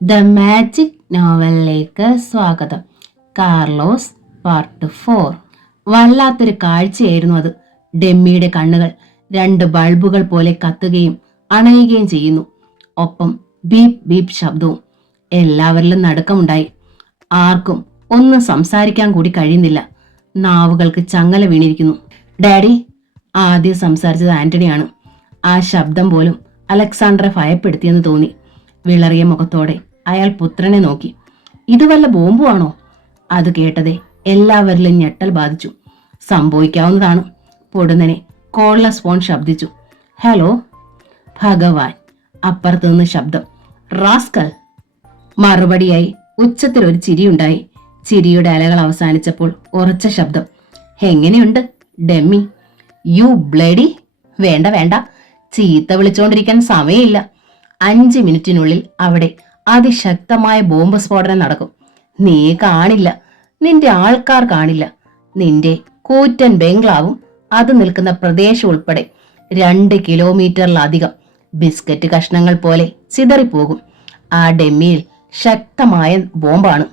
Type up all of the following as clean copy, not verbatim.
The magic നോവലിലേക്ക് സ്വാഗതം. Carlos part 4. വല്ലാത്തൊരു കാഴ്ചയായിരുന്നു അത്. ഡെമ്മിയുടെ കണ്ണുകൾ 2 ബൾബുകൾ പോലെ കത്തുകയും അണയുകയും ചെയ്യുന്നു. ഒപ്പം ബീപ് ബീപ് ശബ്ദവും. എല്ലാവരിലും നടുക്കമുണ്ടായി. ആർക്കും ഒന്നും സംസാരിക്കാൻ കൂടി കഴിയുന്നില്ല. നാവുകൾക്ക് ചങ്ങല വീണിരിക്കുന്നു. ഡാഡി, ആദ്യം സംസാരിച്ചത് ആന്റണിയാണ്. ആ ശബ്ദം പോലും അലക്സാണ്ടറെ ഭയപ്പെടുത്തിയെന്ന് തോന്നി. വിളറിയ മുഖത്തോടെ അയാൾ പുത്രനെ നോക്കി. ഇത് വല്ല ബോംബുമാണോ? അത് കേട്ടതേ എല്ലാവരിലും ഞെട്ടൽ ബാധിച്ചു. സംഭവിക്കാവുന്നതാണ്. പൊടുന്നനെ കോൾലെസ് ഫോൺ ശബ്ദിച്ചു. ഹലോ. ഭഗവാൻ! അപ്പുറത്തു നിന്ന് ശബ്ദം. റാസ്കൽ! മറുപടിയായി ഉച്ചത്തിൽ ഒരു ചിരിയുണ്ടായി. ചിരിയുടെ അലകൾ അവസാനിച്ചപ്പോൾ ഉറച്ച ശബ്ദം. എങ്ങനെയുണ്ട് ഡെമ്മി? You bloody! വേണ്ട വേണ്ട, ചീത്ത വിളിച്ചോണ്ടിരിക്കാൻ സമയമില്ല. 5 മിനിറ്റിനുള്ളിൽ അവിടെ അതിശക്തമായ ബോംബ് സ്ഫോടനം നടക്കും. നീ കാണില്ല, നിന്റെ ആൾക്കാർ കാണില്ല. നിന്റെ കൂറ്റൻ ബംഗ്ലാവും അത് നിൽക്കുന്ന പ്രദേശം ഉൾപ്പെടെ 2 കിലോമീറ്ററിലധികം ബിസ്ക്കറ്റ് കഷ്ണങ്ങൾ പോലെ ചിതറിപ്പോകും. ആ ഡെമ്മിയിൽ ശക്തമായ ബോംബാണ്.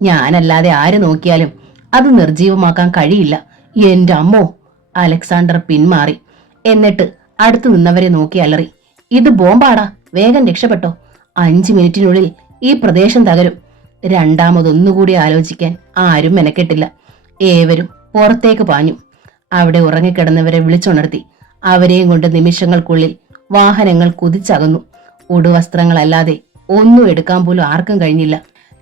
ഞാനല്ലാതെ ആര് നോക്കിയാലും അത് നിർജീവമാക്കാൻ കഴിയില്ല. എന്റെ അമ്മോ! അലക്സാണ്ടർ പിന്മാറി. എന്നിട്ട് അടുത്തു നിന്നവരെ നോക്കി അലറി. ഇത് ബോംബാടാ, വേഗം രക്ഷപ്പെട്ടോ. 5 മിനിറ്റിനുള്ളിൽ ഈ പ്രദേശം തകരും. രണ്ടാമതൊന്നുകൂടി ആലോചിക്കാൻ ആരും മെനക്കെട്ടില്ല. ഏവരും പുറത്തേക്ക് പാഞ്ഞു. അവിടെ ഉറങ്ങിക്കിടന്നവരെ വിളിച്ചുണർത്തി. അവരെയും കൊണ്ട് നിമിഷങ്ങൾക്കുള്ളിൽ വാഹനങ്ങൾ കുതിച്ചകന്നു. ഉടുവസ്ത്രങ്ങളല്ലാതെ ഒന്നും എടുക്കാൻ പോലും ആർക്കും കഴിഞ്ഞില്ല.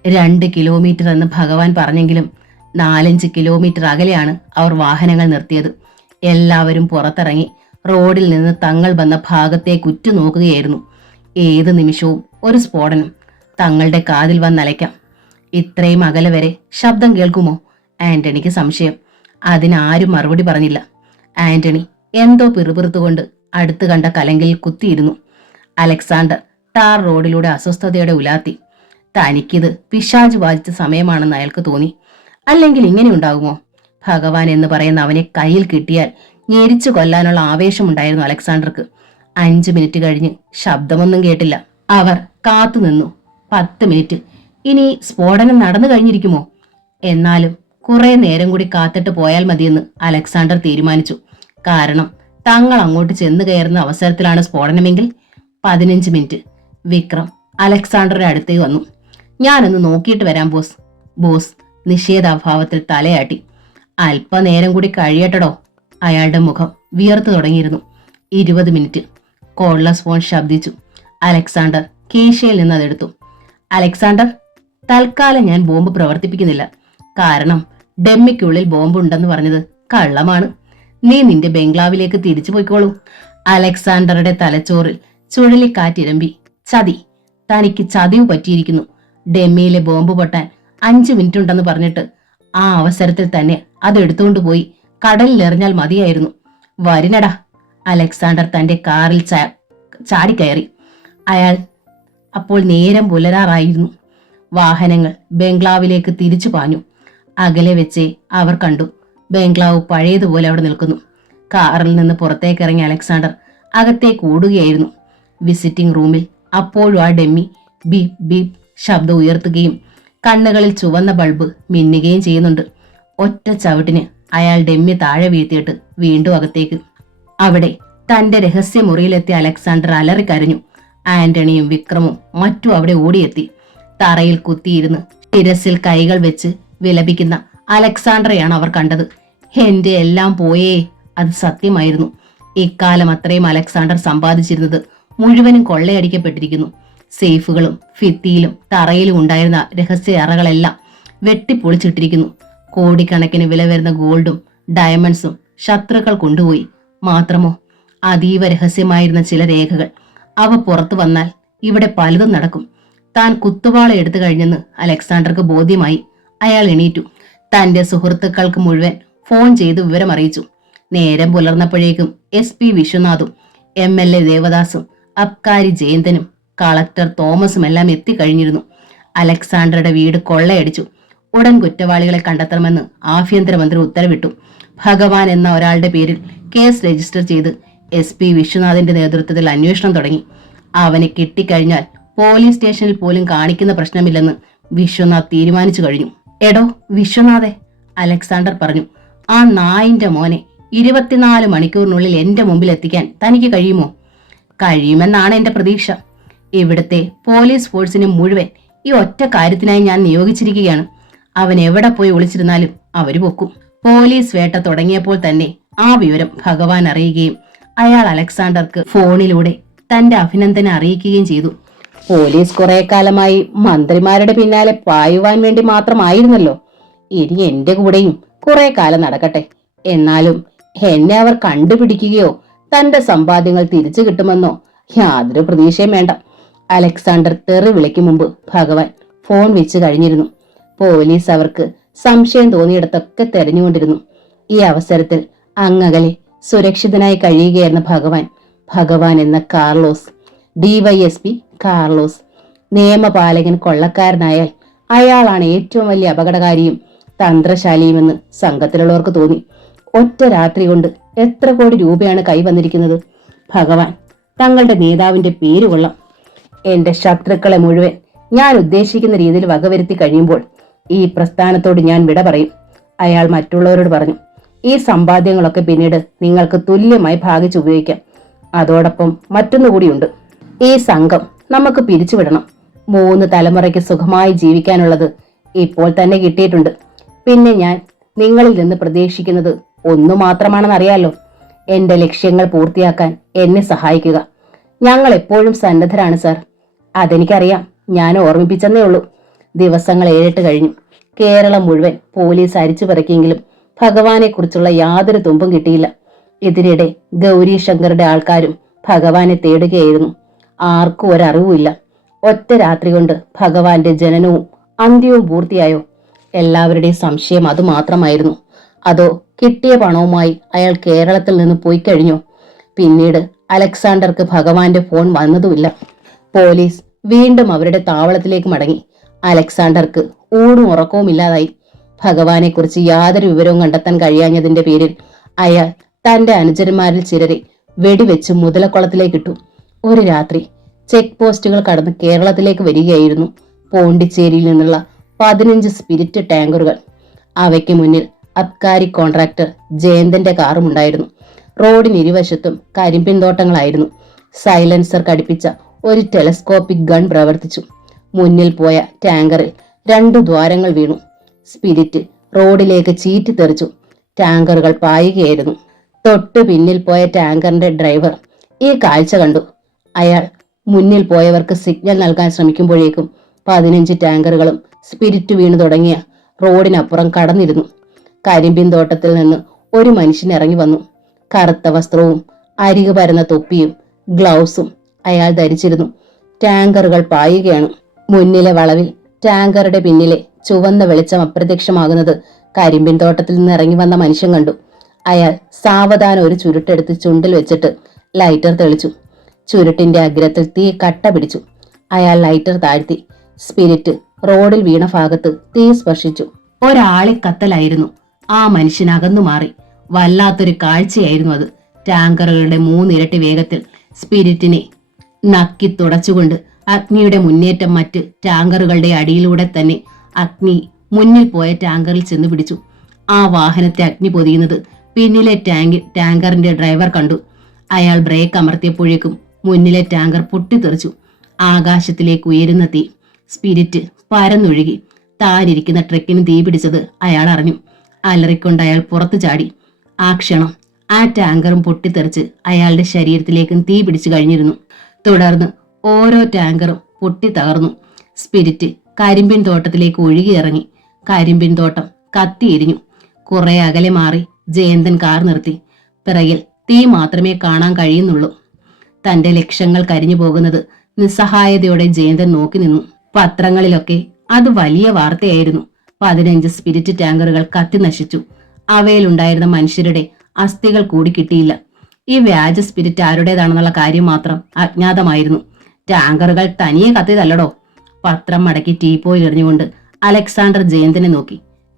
2 കിലോമീറ്റർ എന്ന് ഭഗവാൻ പറഞ്ഞെങ്കിലും 4-5 കിലോമീറ്റർ അകലെയാണ് അവർ വാഹനങ്ങൾ നിർത്തിയത്. എല്ലാവരും പുറത്തിറങ്ങി റോഡിൽ നിന്ന് തങ്ങൾ വന്ന ഭാഗത്തേക്ക് ഉറ്റുനോക്കുകയായിരുന്നു. ഏത് നിമിഷവും ഒരു സ്ഫോടനം തങ്ങളുടെ കാതിൽ വന്നലയ്ക്കാം. ഇത്രയും അകലെ വരെ ശബ്ദം കേൾക്കുമോ? ആന്റണിക്ക് സംശയം. അതിനാരും മറുപടി പറഞ്ഞില്ല. ആന്റണി എന്തോ പിറുപിറുത്തുകൊണ്ട് അടുത്ത് കണ്ട കലങ്കിൽ കുത്തിയിരുന്നു. അലക്സാണ്ടർ ടാർ റോഡിലൂടെ അസ്വസ്ഥതയോടെ ഉലാത്തി. തനിക്കിത് പിശാച് ബാധിച്ച സമയമാണെന്ന് അയാൾക്ക് തോന്നി. അല്ലെങ്കിൽ ഇങ്ങനെ ഉണ്ടാകുമോ? ഭഗവാൻ എന്ന് പറയുന്ന അവനെ കയ്യിൽ കിട്ടിയാൽ ഞെരിച്ചു കൊല്ലാനുള്ള ആവേശമുണ്ടായിരുന്നു അലക്സാണ്ടർക്ക്. 5 മിനിറ്റ് കഴിഞ്ഞ് ശബ്ദമൊന്നും കേട്ടില്ല. അവർ കാത്തുനിന്നു. 10 മിനിറ്റ്. ഇനി സ്ഫോടനം നടന്നു കഴിഞ്ഞിരിക്കുമോ? എന്നാലും കുറെ നേരം കൂടി കാത്തിട്ട് പോയാൽ മതിയെന്ന് അലക്സാണ്ടർ തീരുമാനിച്ചു. കാരണം തങ്ങൾ അങ്ങോട്ട് ചെന്ന് കയറുന്ന അവസരത്തിലാണ് സ്ഫോടനമെങ്കിൽ. 15 മിനിറ്റ്. വിക്രം അലക്സാണ്ടറുടെ അടുത്തേക്ക് വന്നു. ഞാനൊന്ന് നോക്കിയിട്ട് വരാം ബോസ്. ബോസ് നിഷേധാഭാവത്തിൽ തലയാട്ടി. അല്പനേരം കൂടി കഴിയട്ടടോ. അയാളുടെ മുഖം വിയർത്തു തുടങ്ങിയിരുന്നു. 20 മിനിറ്റ്. കോൾലെസ് ഫോൺ ശബ്ദിച്ചു. അലക്സാണ്ടർ കീശയിൽ നിന്ന് അതെടുത്തു. അലക്സാണ്ടർ, തൽക്കാലം ഞാൻ ബോംബ് പ്രവർത്തിപ്പിക്കുന്നില്ല. കാരണം ഡെമ്മിക്കുള്ളിൽ ബോംബ് ഉണ്ടെന്ന് പറഞ്ഞത് കള്ളമാണ്. നീ നിന്റെ ബംഗ്ലാവിലേക്ക് തിരിച്ചു പോയിക്കോളൂ. അലക്സാണ്ടറുടെ തലച്ചോറിൽ ചുഴലിക്കാറ്റിരമ്പി. ചതി! തനിക്ക് ചതിവ് പറ്റിയിരിക്കുന്നു. ഡെമ്മിയിലെ ബോംബ് പൊട്ടാൻ 5 മിനിറ്റ് ഉണ്ടെന്ന് പറഞ്ഞിട്ട് ആ അവസരത്തിൽ തന്നെ അതെടുത്തുകൊണ്ട് പോയി കടലിലെറിഞ്ഞാൽ മതിയായിരുന്നു. വരിനടാ. അലക്സാണ്ടർ തന്റെ കാറിൽ ചാടിക്കയറി. അയാൾ അപ്പോൾ നേരം പുലരാറായിരുന്നു. വാഹനങ്ങൾ ബംഗ്ലാവിലേക്ക് തിരിച്ചു പാഞ്ഞു. അകലെ വെച്ചേ അവർ കണ്ടു. ബംഗ്ലാവ് പഴയതുപോലെ അവിടെ നിൽക്കുന്നു. കാറിൽ നിന്ന് പുറത്തേക്കിറങ്ങിയ അലക്സാണ്ടർ അകത്തേക്ക് ഓടുകയായിരുന്നു. വിസിറ്റിംഗ് റൂമിൽ അപ്പോഴും ആ ഡെമ്മി ബീപ് ബീപ് ശബ്ദം ഉയർത്തുകയും കണ്ണുകളിൽ ചുവന്ന ബൾബ് മിന്നുകയും ചെയ്യുന്നുണ്ട്. ഒറ്റ ചവിട്ടിന് അയാൾ ഡെമ്മി താഴെ വീഴ്ത്തിയിട്ട് വീണ്ടും അകത്തേക്ക്. അവിടെ തന്റെ രഹസ്യമുറിയിലെത്തിയ അലക്സാണ്ടർ അലറിക്കരഞ്ഞു. ആന്റണിയും വിക്രമും മറ്റും അവിടെ ഓടിയെത്തി. തറയിൽ കുത്തിയിരുന്ന് ശിരസിൽ കൈകൾ വെച്ച് വിലപിക്കുന്ന അലക്സാണ്ടറെയാണ് അവർ കണ്ടത്. എന്റെ എല്ലാം പോയേ! അത് സത്യമായിരുന്നു. ഇക്കാലം അത്രയും അലക്സാണ്ടർ സമ്പാദിച്ചിരുന്നത് മുഴുവനും കൊള്ളയടിക്കപ്പെട്ടിരിക്കുന്നു. സേഫുകളും ഭിത്തിയിലും തറയിലും ഉണ്ടായിരുന്ന രഹസ്യ അറകളെല്ലാം വെട്ടിപ്പൊളിച്ചിട്ടിരിക്കുന്നു. കോടിക്കണക്കിന് വില വരുന്ന ഗോൾഡും ഡയമണ്ട്സും ശത്രുക്കൾ കൊണ്ടുപോയി. മാത്രമോ, അതീവ രഹസ്യമായിരുന്ന ചില രേഖകൾ. അവ പുറത്തു വന്നാൽ ഇവിടെ പലതും നടക്കും. താൻ കുത്തുവാള എടുത്തു കഴിഞ്ഞെന്ന് അലക്സാണ്ടർക്ക് ബോധ്യമായി. അയാൾ എണീറ്റു. തന്റെ സുഹൃത്തുക്കൾക്ക് മുഴുവൻ ഫോൺ ചെയ്ത് വിവരമറിയിച്ചു. നേരം പുലർന്നപ്പോഴേക്കും SP വിശ്വനാഥും MLA ദേവദാസും അബ്കാരി ജയന്തനും കളക്ടർ തോമസും എല്ലാം എത്തിക്കഴിഞ്ഞിരുന്നു. അലക്സാണ്ടറുടെ വീട് കൊള്ളയടിച്ചു. ഉടൻ കുറ്റവാളികളെ കണ്ടെത്തണമെന്ന് ആഭ്യന്തരമന്ത്രി ഉത്തരവിട്ടു. ഭഗവാൻ എന്ന ഒരാളുടെ പേരിൽ കേസ് രജിസ്റ്റർ ചെയ്ത് SP വിശ്വനാഥിന്റെ നേതൃത്വത്തിൽ അന്വേഷണം തുടങ്ങി. അവനെ കിട്ടിക്കഴിഞ്ഞാൽ പോലീസ് സ്റ്റേഷനിൽ പോലും കാണിക്കുന്ന പ്രശ്നമില്ലെന്ന് വിശ്വനാഥ് തീരുമാനിച്ചു കഴിഞ്ഞു. എടോ വിശ്വനാഥെ, അലക്സാണ്ടർ പറഞ്ഞു, ആ നായിന്റെ മോനെ 24 മണിക്കൂറിനുള്ളിൽ എന്റെ മുമ്പിൽ എത്തിക്കാൻ തനിക്ക് കഴിയുമോ? കഴിയുമെന്നാണ് എന്റെ പ്രതീക്ഷ. ഇവിടുത്തെ പോലീസ് ഫോഴ്സിനെ മുഴുവൻ ഈ ഒറ്റ കാര്യത്തിനായി ഞാൻ നിയോഗിച്ചിരിക്കുകയാണ്. അവൻ എവിടെ പോയി ഒളിച്ചിരുന്നാലും അവര് പൊക്കും. പോലീസ് വേട്ട തുടങ്ങിയപ്പോൾ തന്നെ ആ വിവരം ഭഗവാൻ അറിയുകയും അയാൾ അലക്സാണ്ടർക്ക് ഫോണിലൂടെ തന്റെ അഭിനന്ദനം അറിയിക്കുകയും ചെയ്തു. പോലീസ് കുറെ കാലമായി മന്ത്രിമാരുടെ പിന്നാലെ പായുവാൻ വേണ്ടി മാത്രമായിരുന്നല്ലോ. ഇനി എന്റെ കൂടെയും കുറെ കാലം നടക്കട്ടെ. എന്നാലും എന്നെ അവർ കണ്ടുപിടിക്കുകയോ തന്റെ സമ്പാദ്യങ്ങൾ തിരിച്ചു കിട്ടുമെന്നോ യാതൊരു പ്രതീക്ഷയും വേണ്ട. അലക്സാണ്ടർ തെറി വിളിക്കും മുമ്പ് ഭഗവാൻ ഫോൺ വെച്ച് കഴിഞ്ഞിരുന്നു. പോലീസ് അവർക്ക് സംശയം തോന്നിയിടത്തൊക്കെ തെരഞ്ഞുകൊണ്ടിരുന്നു. ഈ അവസരത്തിൽ അങ്ങകലെ സുരക്ഷിതനായി കഴിയുകയായിരുന്ന ഭഗവാൻ എന്ന കാർലോസ്, DYSP കാർലോസ്, നിയമപാലകൻ കൊള്ളക്കാരനായാൽ അയാളാണ് ഏറ്റവും വലിയ അപകടകാരിയും തന്ത്രശാലിയുമെന്ന് സംഘത്തിലുള്ളവർക്ക് തോന്നി. ഒറ്റ രാത്രി കൊണ്ട് എത്ര കോടി രൂപയാണ് കൈവന്നിരിക്കുന്നത്. ഭഗവാൻ, തങ്ങളുടെ നേതാവിന്റെ പേര് കൊള്ളാം. എന്റെ ശത്രുക്കളെ മുഴുവൻ ഞാൻ ഉദ്ദേശിക്കുന്ന രീതിയിൽ വകവരുത്തി കഴിയുമ്പോൾ ഈ പ്രസ്ഥാനത്തോട് ഞാൻ വിട പറയും. അയാൾ മറ്റുള്ളവരോട് പറഞ്ഞു, ഈ സമ്പാദ്യങ്ങളൊക്കെ പിന്നീട് നിങ്ങൾക്ക് തുല്യമായി ഭാഗിച്ചുപയോഗിക്കാം. അതോടൊപ്പം മറ്റൊന്നുകൂടിയുണ്ട്. ഈ സംഘം നമുക്ക് പിരിച്ചുവിടണം. 3 തലമുറയ്ക്ക് സുഖമായി ജീവിക്കാനുള്ളത് ഇപ്പോൾ തന്നെ കിട്ടിയിട്ടുണ്ട്. പിന്നെ ഞാൻ നിങ്ങളിൽ നിന്ന് പ്രതീക്ഷിക്കുന്നത് ഒന്നു മാത്രമാണെന്നറിയാലോ. എന്റെ ലക്ഷ്യങ്ങൾ പൂർത്തിയാക്കാൻ എന്നെ സഹായിക്കുക. ഞങ്ങൾ എപ്പോഴും സന്നദ്ധരാണ് സാർ. അതെനിക്കറിയാം, ഞാൻ ഓർമ്മിപ്പിച്ചെന്നേ ഉള്ളൂ. ദിവസങ്ങൾ 7-8 കഴിഞ്ഞു. കേരളം മുഴുവൻ പോലീസ് അരിച്ചു പറിക്കെങ്കിലും ഭഗവാനെ കുറിച്ചുള്ള യാതൊരു തുമ്പും കിട്ടിയില്ല. ഇതിനിടെ ഗൗരി ശങ്കറുടെ ആൾക്കാരും ഭഗവാനെ തേടുകയായിരുന്നു. ആർക്കും ഒരറിവുമില്ല. ഒറ്റ രാത്രി കൊണ്ട് ഭഗവാന്റെ ജനനവും അന്ത്യവും പൂർത്തിയായോ? എല്ലാവരുടെയും സംശയം അതുമാത്രമായിരുന്നു. അതോ കിട്ടിയ പണവുമായി അയാൾ കേരളത്തിൽ നിന്ന് പോയി കഴിഞ്ഞോ? പിന്നീട് അലക്സാണ്ടർക്ക് ഭഗവാന്റെ ഫോൺ വന്നതുമില്ല. പോലീസ് വീണ്ടും അവരുടെ താവളത്തിലേക്ക് മടങ്ങി. അലക്സാണ്ടർക്ക് ഊണും ഉറക്കവും ഇല്ലാതായി. ഭഗവാനെ കുറിച്ച് യാതൊരു വിവരവും കണ്ടെത്താൻ കഴിയാഞ്ഞതിന്റെ പേരിൽ അയാൾ തന്റെ അനുചരന്മാരിൽ ചിലരെ വെടിവെച്ച് മുതലക്കുളത്തിലേക്കിട്ടു. ഒരു രാത്രി ചെക്ക് പോസ്റ്റുകൾ കടന്ന് കേരളത്തിലേക്ക് വരികയായിരുന്നു പോണ്ടിച്ചേരിയിൽ നിന്നുള്ള 15 സ്പിരിറ്റ് ടാങ്കറുകൾ. അവയ്ക്ക് മുന്നിൽ അബ്കാരി കോൺട്രാക്ടർ ജയന്തന്റെ കാറും ഉണ്ടായിരുന്നു. റോഡിന് ഇരുവശത്തും കരിമ്പിൻ തോട്ടങ്ങളായിരുന്നു. സൈലൻസർ ഘടിപ്പിച്ച ഒരു ടെലസ്കോപ്പിക് ഗൺ പ്രവർത്തിച്ചു. മുന്നിൽ പോയ ടാങ്കറിൽ 2 ദ്വാരങ്ങൾ വീണു. സ്പിരിറ്റ് റോഡിലേക്ക് ചീറ്റി തെറിച്ചു. ടാങ്കറുകൾ പായുകയായിരുന്നു. തൊട്ടു പിന്നിൽ പോയ ടാങ്കറിന്റെ ഡ്രൈവർ ഈ കാഴ്ച കണ്ടു. അയാൾ മുന്നിൽ പോയവർക്ക് സിഗ്നൽ നൽകാൻ ശ്രമിക്കുമ്പോഴേക്കും 15 ടാങ്കറുകളും സ്പിരിറ്റ് വീണു തുടങ്ങിയ റോഡിനപ്പുറം കടന്നിരുന്നു. കരിമ്പിൻ തോട്ടത്തിൽ നിന്ന് ഒരു മനുഷ്യൻ ഇറങ്ങി വന്നു. കറുത്ത വസ്ത്രവും അരികു പരന്ന തൊപ്പിയും ഗ്ലൗസും അയാൾ ധരിച്ചിരുന്നു. ടാങ്കറുകൾ പായുകയാണ്. മുന്നിലെ വളവിൽ ടാങ്കറുടെ പിന്നിലെ ചുവന്ന വെളിച്ചം അപ്രത്യക്ഷമാകുന്നത് കരിമ്പിൻ തോട്ടത്തിൽ നിന്ന് ഇറങ്ങി വന്ന മനുഷ്യൻ കണ്ടു. അയാൾ സാവധാനം ഒരു ചുരുട്ടെടുത്ത് ചുണ്ടിൽ വെച്ചിട്ട് ലൈറ്റർ തെളിച്ചു. ചുരുട്ടിന്റെ അഗ്രത്തിൽ തീ കട്ട പിടിച്ചു. അയാൾ ലൈറ്റർ താഴ്ത്തി. സ്പിരിറ്റ് റോഡിൽ വീണ ഭാഗത്ത് തീ സ്പർശിച്ചു. ഒരാളെ കത്തലായിരുന്നു. ആ മനുഷ്യൻ അകന്നു മാറി. വല്ലാത്തൊരു കാഴ്ചയായിരുന്നു അത്. ടാങ്കറുകളുടെ 3 ഇരട്ടി വേഗത്തിൽ സ്പിരിറ്റിനെ നക്കി തുടച്ചുകൊണ്ട് അഗ്നിയുടെ മുന്നേറ്റം മറ്റ് ടാങ്കറുകളുടെ അടിയിലൂടെ തന്നെ അഗ്നി മുന്നിൽ പോയ ടാങ്കറിൽ ചെന്നു പിടിച്ചു. ആ വാഹനത്തെ അഗ്നി പൊതിയുന്നത് പിന്നിലെ ടാങ്കറിന്റെ ഡ്രൈവർ കണ്ടു. അയാൾ ബ്രേക്ക് അമർത്തിയപ്പോഴേക്കും മുന്നിലെ ടാങ്കർ പൊട്ടിത്തെറിച്ചു. ആകാശത്തിലേക്ക് ഉയരുന്ന തീ. സ്പിരിറ്റ് പരന്നൊഴുകി. താനിരിക്കുന്ന ട്രക്കിന് തീ പിടിച്ചത് അയാൾ അറിഞ്ഞു. അലറിക്കൊണ്ട് അയാൾ പുറത്തു ചാടി. ആ ക്ഷണം ആ ടാങ്കറും പൊട്ടിത്തെറിച്ച് അയാളുടെ ശരീരത്തിലേക്കും തീ പിടിച്ചു കഴിഞ്ഞിരുന്നു. തുടർന്ന് ഓരോ ടാങ്കറും പൊട്ടി തകർന്നു. സ്പിരിറ്റ് കരിമ്പിൻ തോട്ടത്തിലേക്ക് ഒഴുകിയിറങ്ങി. കരിമ്പിൻ തോട്ടം കത്തിയെരിഞ്ഞു. കുറെ അകലെ മാറി ജയന്തൻ കാർ നിർത്തി. പിറകിൽ തീ മാത്രമേ കാണാൻ കഴിയുന്നുള്ളൂ. തന്റെ ലക്ഷ്യങ്ങൾ കരിഞ്ഞു പോകുന്നത് നിസ്സഹായതയോടെ ജയന്തൻ നോക്കി നിന്നു. പത്രങ്ങളിലൊക്കെ അത് വലിയ വാർത്തയായിരുന്നു. 15 സ്പിരിറ്റ് ടാങ്കറുകൾ കത്തി നശിച്ചു. അവയിലുണ്ടായിരുന്ന മനുഷ്യരുടെ അസ്ഥികൾ കൂടി കിട്ടിയില്ല. ഈ വ്യാജ സ്പിരിറ്റ് ആരുടേതാണെന്നുള്ള കാര്യം മാത്രം അജ്ഞാതമായിരുന്നു. ടാങ്കറുകൾ തനിയെ കത്തിയതല്ലടോ. പത്രം മടക്കി ടീപ്പോയിൽ എറിഞ്ഞുകൊണ്ട് അലക്സാണ്ടർ ജയന്തനെ നോക്കി.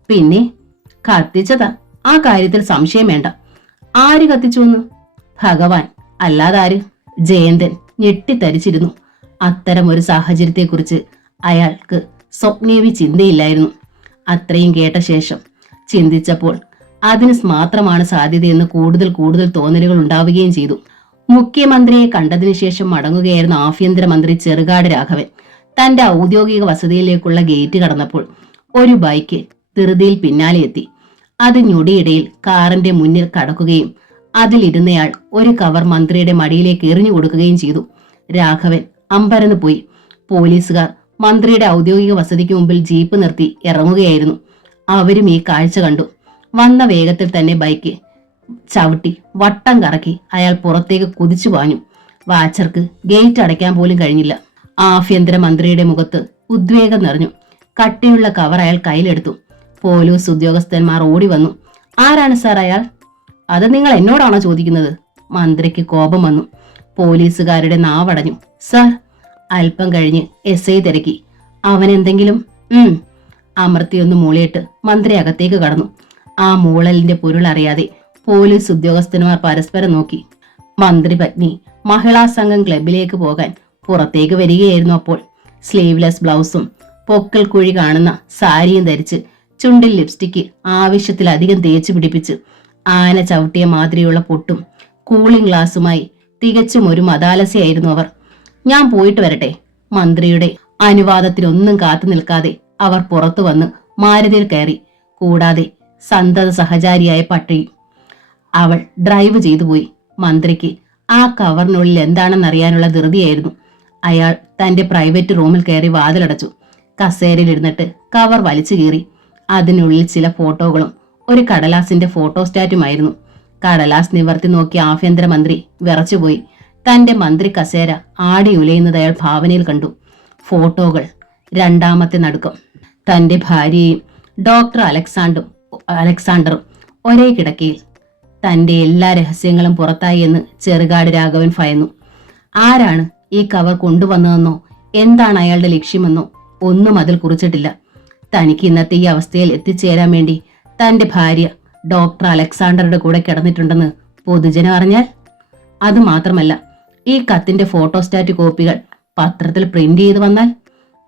പിന്നെ കത്തിച്ചതാ, ആ കാര്യത്തിൽ സംശയം വേണ്ട. ആര് കത്തിച്ചുവെന്ന്? ഭഗവാൻ, അല്ലാതാര്? ജയന്തൻ ഞെട്ടിത്തരിച്ചിരുന്നു. അത്തരം ഒരു സാഹചര്യത്തെക്കുറിച്ച് അയാൾക്ക് സ്വപ്നേവി ചിന്തയില്ലായിരുന്നു. അത്രയും കേട്ട ശേഷം ചിന്തിച്ചപ്പോൾ അതിന് മാത്രമാണ് സാധ്യതയെന്ന് കൂടുതൽ കൂടുതൽ തോന്നലുകൾ ഉണ്ടാവുകയും ചെയ്തു. മുഖ്യമന്ത്രിയെ കണ്ടതിനു ശേഷം മടങ്ങുകയായിരുന്ന ആഭ്യന്തരമന്ത്രി ചെറുകാട് രാഘവൻ തന്റെ ഔദ്യോഗിക വസതിയിലേക്കുള്ള ഗേറ്റ് കടന്നപ്പോൾ ഒരു ബൈക്ക് ധൃതിയിൽ പിന്നാലെ എത്തി. അത് ഞൊടിയിടയിൽ കാറിന്റെ മുന്നിൽ കടക്കുകയും അതിലിരുന്നയാൾ ഒരു കവർ മന്ത്രിയുടെ മടിയിലേക്ക് എറിഞ്ഞു കൊടുക്കുകയും ചെയ്തു. രാഘവൻ അമ്പരന്ന് പോയി. പോലീസുകാർ മന്ത്രിയുടെ ഔദ്യോഗിക വസതിക്ക് മുമ്പിൽ ജീപ്പ് നിർത്തി ഇറങ്ങുകയായിരുന്നു. അവരും ഈ കാഴ്ച കണ്ടു. വന്ന വേഗത്തിൽ തന്നെ ബൈക്ക് ചവിട്ടി വട്ടം കറക്കി അയാൾ പുറത്തേക്ക് കുതിച്ചു പാഞ്ഞു. വാച്ചർക്ക് ഗേറ്റ് അടയ്ക്കാൻ പോലും കഴിഞ്ഞില്ല. ആഭ്യന്തരമന്ത്രിയുടെ മുഖത്ത് ഉദ്വേഗം നിറഞ്ഞു. കട്ടിയുള്ള കവർ അയാൾ കയ്യിലെടുത്തു. പോലീസ് ഉദ്യോഗസ്ഥന്മാർ ഓടി വന്നു. ആരാണ് സാർ അയാൾ? അത് നിങ്ങൾ എന്നോടാണോ ചോദിക്കുന്നത്? മന്ത്രിക്ക് കോപം വന്നു. പോലീസുകാരുടെ നാവടഞ്ഞു. സാർ. അല്പം കഴിഞ്ഞ് എസ് ഐ തിരക്കി. അവനെന്തെങ്കിലും അമർത്തിയൊന്ന് മൂളിയിട്ട് മന്ത്രി അകത്തേക്ക് കടന്നു. ആ മൂളലിന്റെ പൊരുൾ അറിയാതെ പോലീസ് ഉദ്യോഗസ്ഥന്മാർ പരസ്പരം നോക്കി. മന്ത്രി പത്നി മഹിളാ സംഘം ക്ലബിലേക്ക് പോകാൻ പുറത്തേക്ക് വരികയായിരുന്നു. അപ്പോൾ സ്ലീവ്ലെസ് ബ്ലൗസും പൊക്കൽ കുഴി കാണുന്ന സാരിയും ധരിച്ച് ചുണ്ടിൽ ലിപ്സ്റ്റിക്ക് ആവശ്യത്തിലധികം തേച്ചു പിടിപ്പിച്ച് ആന ചവിട്ടിയ മാതിരിയുള്ള പൊട്ടും കൂളിംഗ് ഗ്ലാസുമായി തികച്ചും ഒരു മതാലസയായിരുന്നു അവർ. ഞാൻ പോയിട്ട് വരട്ടെ. മന്ത്രിയുടെ അനുവാദത്തിനൊന്നും കാത്തു നിൽക്കാതെ അവർ പുറത്തു വന്ന് മാരുതിയിൽ കയറി. കൂടാതെ സന്തത സഹചാരിയായ പട്ടി. അവൾ ഡ്രൈവ് ചെയ്തു പോയി. മന്ത്രിക്ക് ആ കവറിനുള്ളിൽ എന്താണെന്നറിയാനുള്ള ധൃതിയായിരുന്നു. അയാൾ തന്റെ പ്രൈവറ്റ് റൂമിൽ കയറി വാതിലടച്ചു. കസേരയിലിരുന്നിട്ട് കവർ വലിച്ചു കീറി. അതിനുള്ളിൽ ചില ഫോട്ടോകളും ഒരു കടലാസിന്റെ ഫോട്ടോസ്റ്റാറ്റുമായിരുന്നു. കടലാസ് നിവർത്തി നോക്കിയ ആഭ്യന്തരമന്ത്രി വിറച്ചുപോയി. തന്റെ മന്ത്രി കസേര ആടി ഉലയുന്നത് അയാൾ ഭാവനയിൽ കണ്ടു. ഫോട്ടോകൾ. രണ്ടാമത്തെ നടുക്കം. തന്റെ ഭാര്യയും ഡോക്ടർ അലക്സാണ്ടറും ഒരേ കിടക്കയിൽ. തന്റെ എല്ലാ രഹസ്യങ്ങളും പുറത്തായി എന്ന് ചെറുകാട് രാഘവൻ ഭയന്നു. ആരാണ് ഈ കവർ കൊണ്ടുവന്നതെന്നോ എന്താണ് അയാളുടെ ലക്ഷ്യമെന്നോ ഒന്നും അതിൽ കുറിച്ചിട്ടില്ല. തനിക്ക് ഇന്നത്തെ ഈ അവസ്ഥയിൽ എത്തിച്ചേരാൻ വേണ്ടി തന്റെ ഭാര്യ ഡോക്ടർ അലക്സാണ്ടറുടെ കൂടെ കിടന്നിട്ടുണ്ടെന്ന് പൊതുജനം അറിഞ്ഞാൽ? അതുമാത്രമല്ല, ഈ കത്തിന്റെ ഫോട്ടോസ്റ്റാറ്റ് കോപ്പികൾ പത്രത്തിൽ പ്രിന്റ് ചെയ്ത് വന്നാൽ?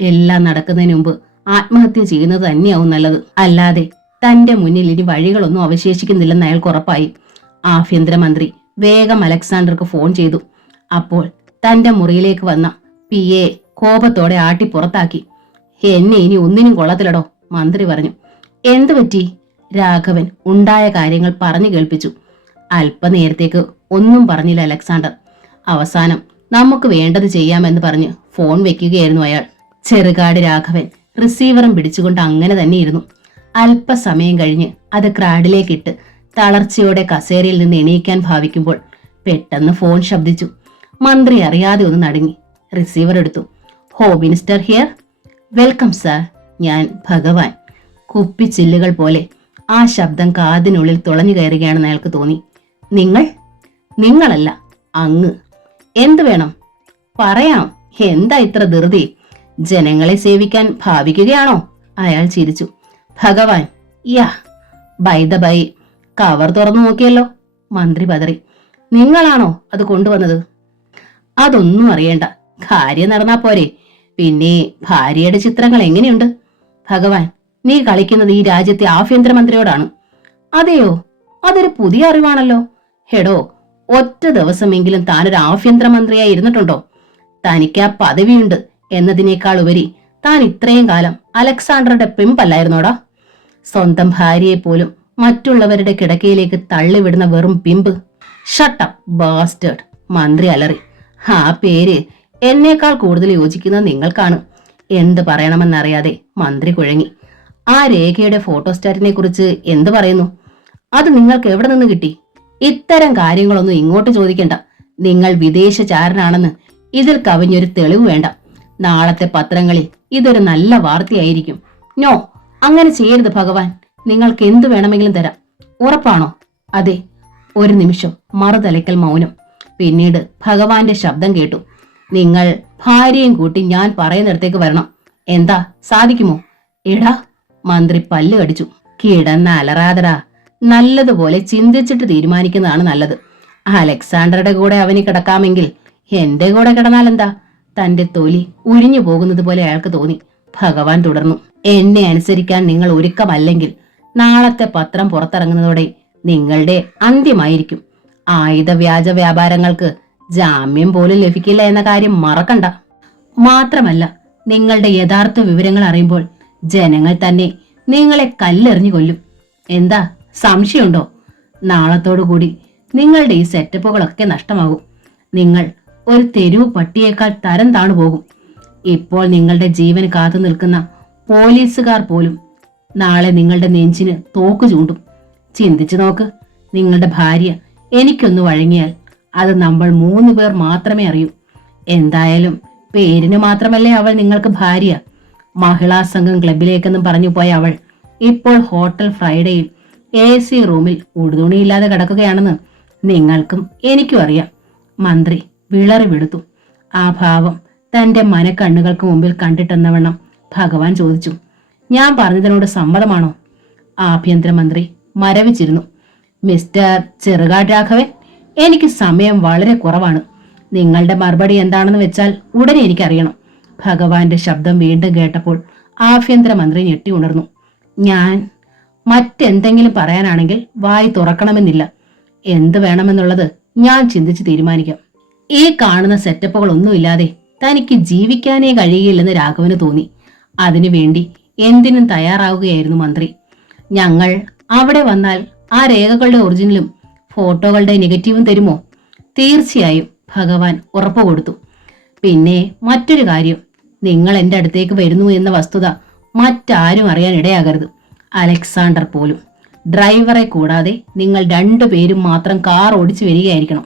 എല്ലാം നടക്കുന്നതിന് മുമ്പ് ആത്മഹത്യ ചെയ്യുന്നത് തന്നെയാവും നല്ലത്. അല്ലാതെ തന്റെ മുന്നിൽ ഇനി വഴികളൊന്നും അവശേഷിക്കുന്നില്ലെന്ന് അയാൾക്ക് ഉറപ്പായി. ആഭ്യന്തരമന്ത്രി വേഗം അലക്സാണ്ടർക്ക് ഫോൺ ചെയ്തു. അപ്പോൾ തന്റെ മുറിയിലേക്ക് വന്ന PA കോപത്തോടെ ആട്ടി പുറത്താക്കി. എന്നെ ഇനി ഒന്നിനും കൊള്ളത്തിലടോ, മന്ത്രി പറഞ്ഞു. എന്തു പറ്റി? രാഘവൻ ഉണ്ടായ കാര്യങ്ങൾ പറഞ്ഞു കേൾപ്പിച്ചു. അല്പനേരത്തേക്ക് ഒന്നും പറഞ്ഞില്ല അലക്സാണ്ടർ. അവസാനം നമുക്ക് വേണ്ടത് ചെയ്യാമെന്ന് പറഞ്ഞ് ഫോൺ വെക്കുകയായിരുന്നു അയാൾ. ചെറുകാട് രാഘവൻ റിസീവറും പിടിച്ചുകൊണ്ട് അങ്ങനെ തന്നെ ഇരുന്നു. അല്പസമയം കഴിഞ്ഞ് അത് ക്രാഡിലേക്കിട്ട് തളർച്ചയോടെ കസേരയിൽ നിന്ന് എണീക്കാൻ ഭാവിക്കുമ്പോൾ പെട്ടെന്ന് ഫോൺ ശബ്ദിച്ചു. മന്ത്രി അറിയാതെ ഒന്ന് നടുങ്ങി. റിസീവർ എടുത്തു. Home minister here. Welcome sir. ഞാൻ ഭഗവാൻ. കുപ്പിച്ചില്ലുകൾ പോലെ ആ ശബ്ദം കാതിനുള്ളിൽ തുളഞ്ഞു കയറുകയാണെന്ന് അയാൾക്ക് തോന്നി. നിങ്ങളല്ല, അങ്ങ്. എന്തു വേണം? പറയാം. എന്താ ഇത്ര ധൃതി? ജനങ്ങളെ സേവിക്കാൻ ഭാവിക്കുകയാണോ? അയാൾ ചിരിച്ചു. ഭഗവാൻ. യാ. ബൈ ദ ബൈ, കവർ തുറന്നു നോക്കിയല്ലോ. മന്ത്രി പതറി. നിങ്ങളാണോ അത് കൊണ്ടുവന്നത്? അതൊന്നും അറിയണ്ട, കാര്യം നടന്നാ പോരെ. പിന്നെ ഭാര്യയുടെ ചിത്രങ്ങൾ എങ്ങനെയുണ്ട്? ഭഗവാൻ, നീ കളിക്കുന്നത് ഈ രാജ്യത്തെ ആഭ്യന്തരമന്ത്രിയോടാണ്. അതെയോ? അതൊരു പുതിയ അറിവാണല്ലോ. ഹെടോ, ഒറ്റ ദിവസമെങ്കിലും താനൊരു ആഭ്യന്തരമന്ത്രിയായി ഇരുന്നിട്ടുണ്ടോ? തനിക്ക് ആ പദവിയുണ്ട് എന്നതിനേക്കാൾ ഉപരി താൻ ഇത്രയും കാലം അലക്സാണ്ടറുടെ പിമ്പല്ലായിരുന്നോടാ? സ്വന്തം ഭാര്യയെ പോലും മറ്റുള്ളവരുടെ കിടക്കയിലേക്ക് തള്ളിവിടുന്ന വെറും പിമ്പ്. ഷട്ടപ്പ് ബാസ്റ്റേഡ്, മന്ത്രി അലറി. ആ പേര് എന്നേക്കാൾ കൂടുതൽ യോജിക്കുന്നത് നിങ്ങൾക്കാണ്. എന്ത് പറയണമെന്നറിയാതെ മന്ത്രി കുഴങ്ങി. ആ രേഖയുടെ ഫോട്ടോസ്റ്റാറ്റിനെ കുറിച്ച് എന്ത് പറയുന്നു? അത് നിങ്ങൾക്ക് എവിടെ നിന്ന് കിട്ടി? ഇത്തരം കാര്യങ്ങളൊന്നും ഇങ്ങോട്ട് ചോദിക്കണ്ട. നിങ്ങൾ വിദേശചാരനാണെന്ന് ഇതിൽ കവിഞ്ഞൊരു തെളിവ് വേണ്ട. നാളത്തെ പത്രങ്ങളിൽ ഇതൊരു നല്ല വാർത്തയായിരിക്കും. നോ, അങ്ങനെ ചെയ്യരുത് ഭഗവാൻ. നിങ്ങൾക്ക് എന്തു വേണമെങ്കിലും തരാം. ഉറപ്പാണോ? അതെ. ഒരു നിമിഷം മറുതലയ്ക്കൽ മൗനം. പിന്നീട് ഭഗവാന്റെ ശബ്ദം കേട്ടു. നിങ്ങൾ ഭാര്യയും കൂട്ടി ഞാൻ പറയുന്നിടത്തേക്ക് വരണം. എന്താ, സാധിക്കുമോ? എടാ, മന്ത്രി പല്ല് കടിച്ചു. കിടന്ന അലറാതടാ. നല്ലതുപോലെ ചിന്തിച്ചിട്ട് തീരുമാനിക്കുന്നതാണ് നല്ലത്. അലക്സാണ്ടറുടെ കൂടെ അവന് കിടക്കാമെങ്കിൽ എന്റെ കൂടെ കിടന്നാലെന്താ? തന്റെ തൊലി ഉരിഞ്ഞു പോകുന്നത് പോലെ അയാൾക്ക് തോന്നി. ഭഗവാൻ തുടർന്നു, എന്നെ അനുസരിക്കാൻ നിങ്ങൾ ഒരുക്കമല്ലെങ്കിൽ നാളത്തെ പത്രം പുറത്തിറങ്ങുന്നതോടെ നിങ്ങളുടെ അന്ത്യമായിരിക്കും. ആയുധ വ്യാജ വ്യാപാരങ്ങൾക്ക് ജാമ്യം പോലും ലഭിക്കില്ല എന്ന കാര്യം മറക്കണ്ട. മാത്രമല്ല, നിങ്ങളുടെ യഥാർത്ഥ വിവരങ്ങൾ അറിയുമ്പോൾ ജനങ്ങൾ തന്നെ നിങ്ങളെ കല്ലെറിഞ്ഞു കൊല്ലും. എന്താ സംശയമുണ്ടോ? നാളത്തോടുകൂടി നിങ്ങളുടെ ഈ സെറ്റപ്പുകളൊക്കെ നഷ്ടമാകും. നിങ്ങൾ ഒരു തെരുവ് പട്ടിയേക്കാൾ തരം താണു പോകും. ഇപ്പോൾ നിങ്ങളുടെ ജീവൻ കാത്തു നിൽക്കുന്ന പോലീസുകാർ പോലും നാളെ നിങ്ങളുടെ നെഞ്ചിന് തോക്ക് ചൂണ്ടും. ചിന്തിച്ചു നോക്ക്. നിങ്ങളുടെ ഭാര്യ എനിക്കൊന്ന് വഴങ്ങിയാൽ അത് നമ്മൾ 3 പേർ മാത്രമേ അറിയൂ. എന്തായാലും പേരിന് മാത്രമല്ലേ അവൾ നിങ്ങൾക്ക് ഭാര്യ. മഹിളാ സംഘം ക്ലബിലേക്കെന്നും പറഞ്ഞു പോയ അവൾ ഇപ്പോൾ ഹോട്ടൽ ഫ്രൈഡേയിൽ AC റൂമിൽ ഉടുതുണിയില്ലാതെ കിടക്കുകയാണെന്ന് നിങ്ങൾക്കും എനിക്കും അറിയാം. മന്ത്രി വിളറി വിടുത്തു. ആ ഭാവം തന്റെ മനക്കണ്ണുകൾക്ക് മുമ്പിൽ കണ്ടിട്ടെന്നവണ്ണം ഭഗവാൻ ചോദിച്ചു, ഞാൻ പറഞ്ഞതിനോട് സമ്മതമാണോ? ആഭ്യന്തരമന്ത്രി മരവിച്ചിരുന്നു. മിസ്റ്റർ ചെറുകാട് രാഘവൻ, എനിക്ക് സമയം വളരെ കുറവാണ്. നിങ്ങളുടെ മറുപടി എന്താണെന്ന് വെച്ചാൽ ഉടനെ എനിക്കറിയണം. ഭഗവാന്റെ ശബ്ദം വീണ്ടും കേട്ടപ്പോൾ ആഭ്യന്തരമന്ത്രി ഞെട്ടി ഉണർന്നു. ഞാൻ മറ്റെന്തെങ്കിലും പറയാനാണെങ്കിൽ വായി തുറക്കണമെന്നില്ല. എന്ത് വേണമെന്നുള്ളത് ഞാൻ ചിന്തിച്ച് തീരുമാനിക്കാം. ഈ കാണുന്ന സെറ്റപ്പുകളൊന്നുമില്ലാതെ തനിക്ക് ജീവിക്കാനേ കഴിയില്ലെന്ന് രാഘവന് തോന്നി. അതിനുവേണ്ടി എന്തിനും തയ്യാറാവുകയായിരുന്നു മന്ത്രി. ഞങ്ങൾ അവിടെ വന്നാൽ ആ രേഖകളുടെ ഒറിജിനലും ഫോട്ടോകളുടെ നെഗറ്റീവും തരുമോ? തീർച്ചയായും, ഭഗവാൻ ഉറപ്പു കൊടുത്തു. പിന്നെ മറ്റൊരു കാര്യം, നിങ്ങൾ എന്റെ അടുത്തേക്ക് വരുന്നു എന്ന വസ്തുത മറ്റാരും അറിയാൻ ഇടയാകരുത്. അലക്സാണ്ടർ പോലും. ഡ്രൈവറെ കൂടാതെ നിങ്ങൾ 2 പേരും മാത്രം കാർ ഓടിച്ചു വരികയായിരിക്കണം.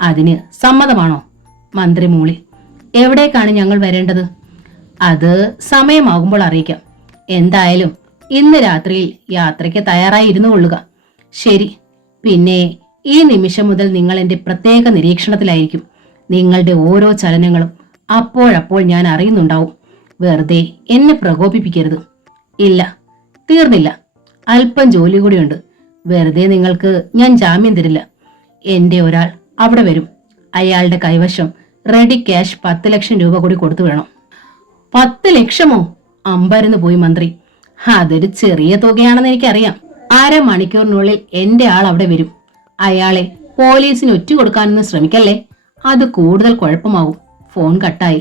അതിന് സമ്മതമാണോ? മന്ത്രി മൂളി. എവിടേക്കാണ് ഞങ്ങൾ വരേണ്ടത്? അത് സമയമാകുമ്പോൾ അറിയിക്കാം. എന്തായാലും ഇന്ന് രാത്രിയിൽ യാത്രയ്ക്ക് തയ്യാറായി ഇരുന്നു കൊള്ളുക. ശരി. പിന്നെ ഈ നിമിഷം മുതൽ നിങ്ങൾ എന്റെ പ്രത്യേക നിരീക്ഷണത്തിലായിരിക്കും. നിങ്ങളുടെ ഓരോ ചലനങ്ങളും അപ്പോഴപ്പോൾ ഞാൻ അറിയുന്നുണ്ടാവും. വെറുതെ എന്നെ പ്രകോപിപ്പിക്കരുത്. ഇല്ല, തീർന്നില്ല. അല്പം ജോലി കൂടിയുണ്ട്. വെറുതെ നിങ്ങൾക്ക് ഞാൻ ജാമ്യം തരില്ല. എന്റെ ഒരാൾ അവിടെ വരും. അയാളുടെ കൈവശം റെഡി ക്യാഷ് 10 ലക്ഷം രൂപ കൂടി കൊടുത്തു വേണം. 10 ലക്ഷമോ? അമ്പരന്ന് പോയി മന്ത്രി. അതൊരു ചെറിയ തുകയാണെന്ന് എനിക്കറിയാം. 1/2 മണിക്കൂറിനുള്ളിൽ എന്റെ ആൾ അവിടെ വരും. അയാളെ പോലീസിന് ഒറ്റുകൊടുക്കാനൊന്നും ശ്രമിക്കല്ലേ. അത് കൂടുതൽ കുഴപ്പമാവും. ഫോൺ കട്ടായി.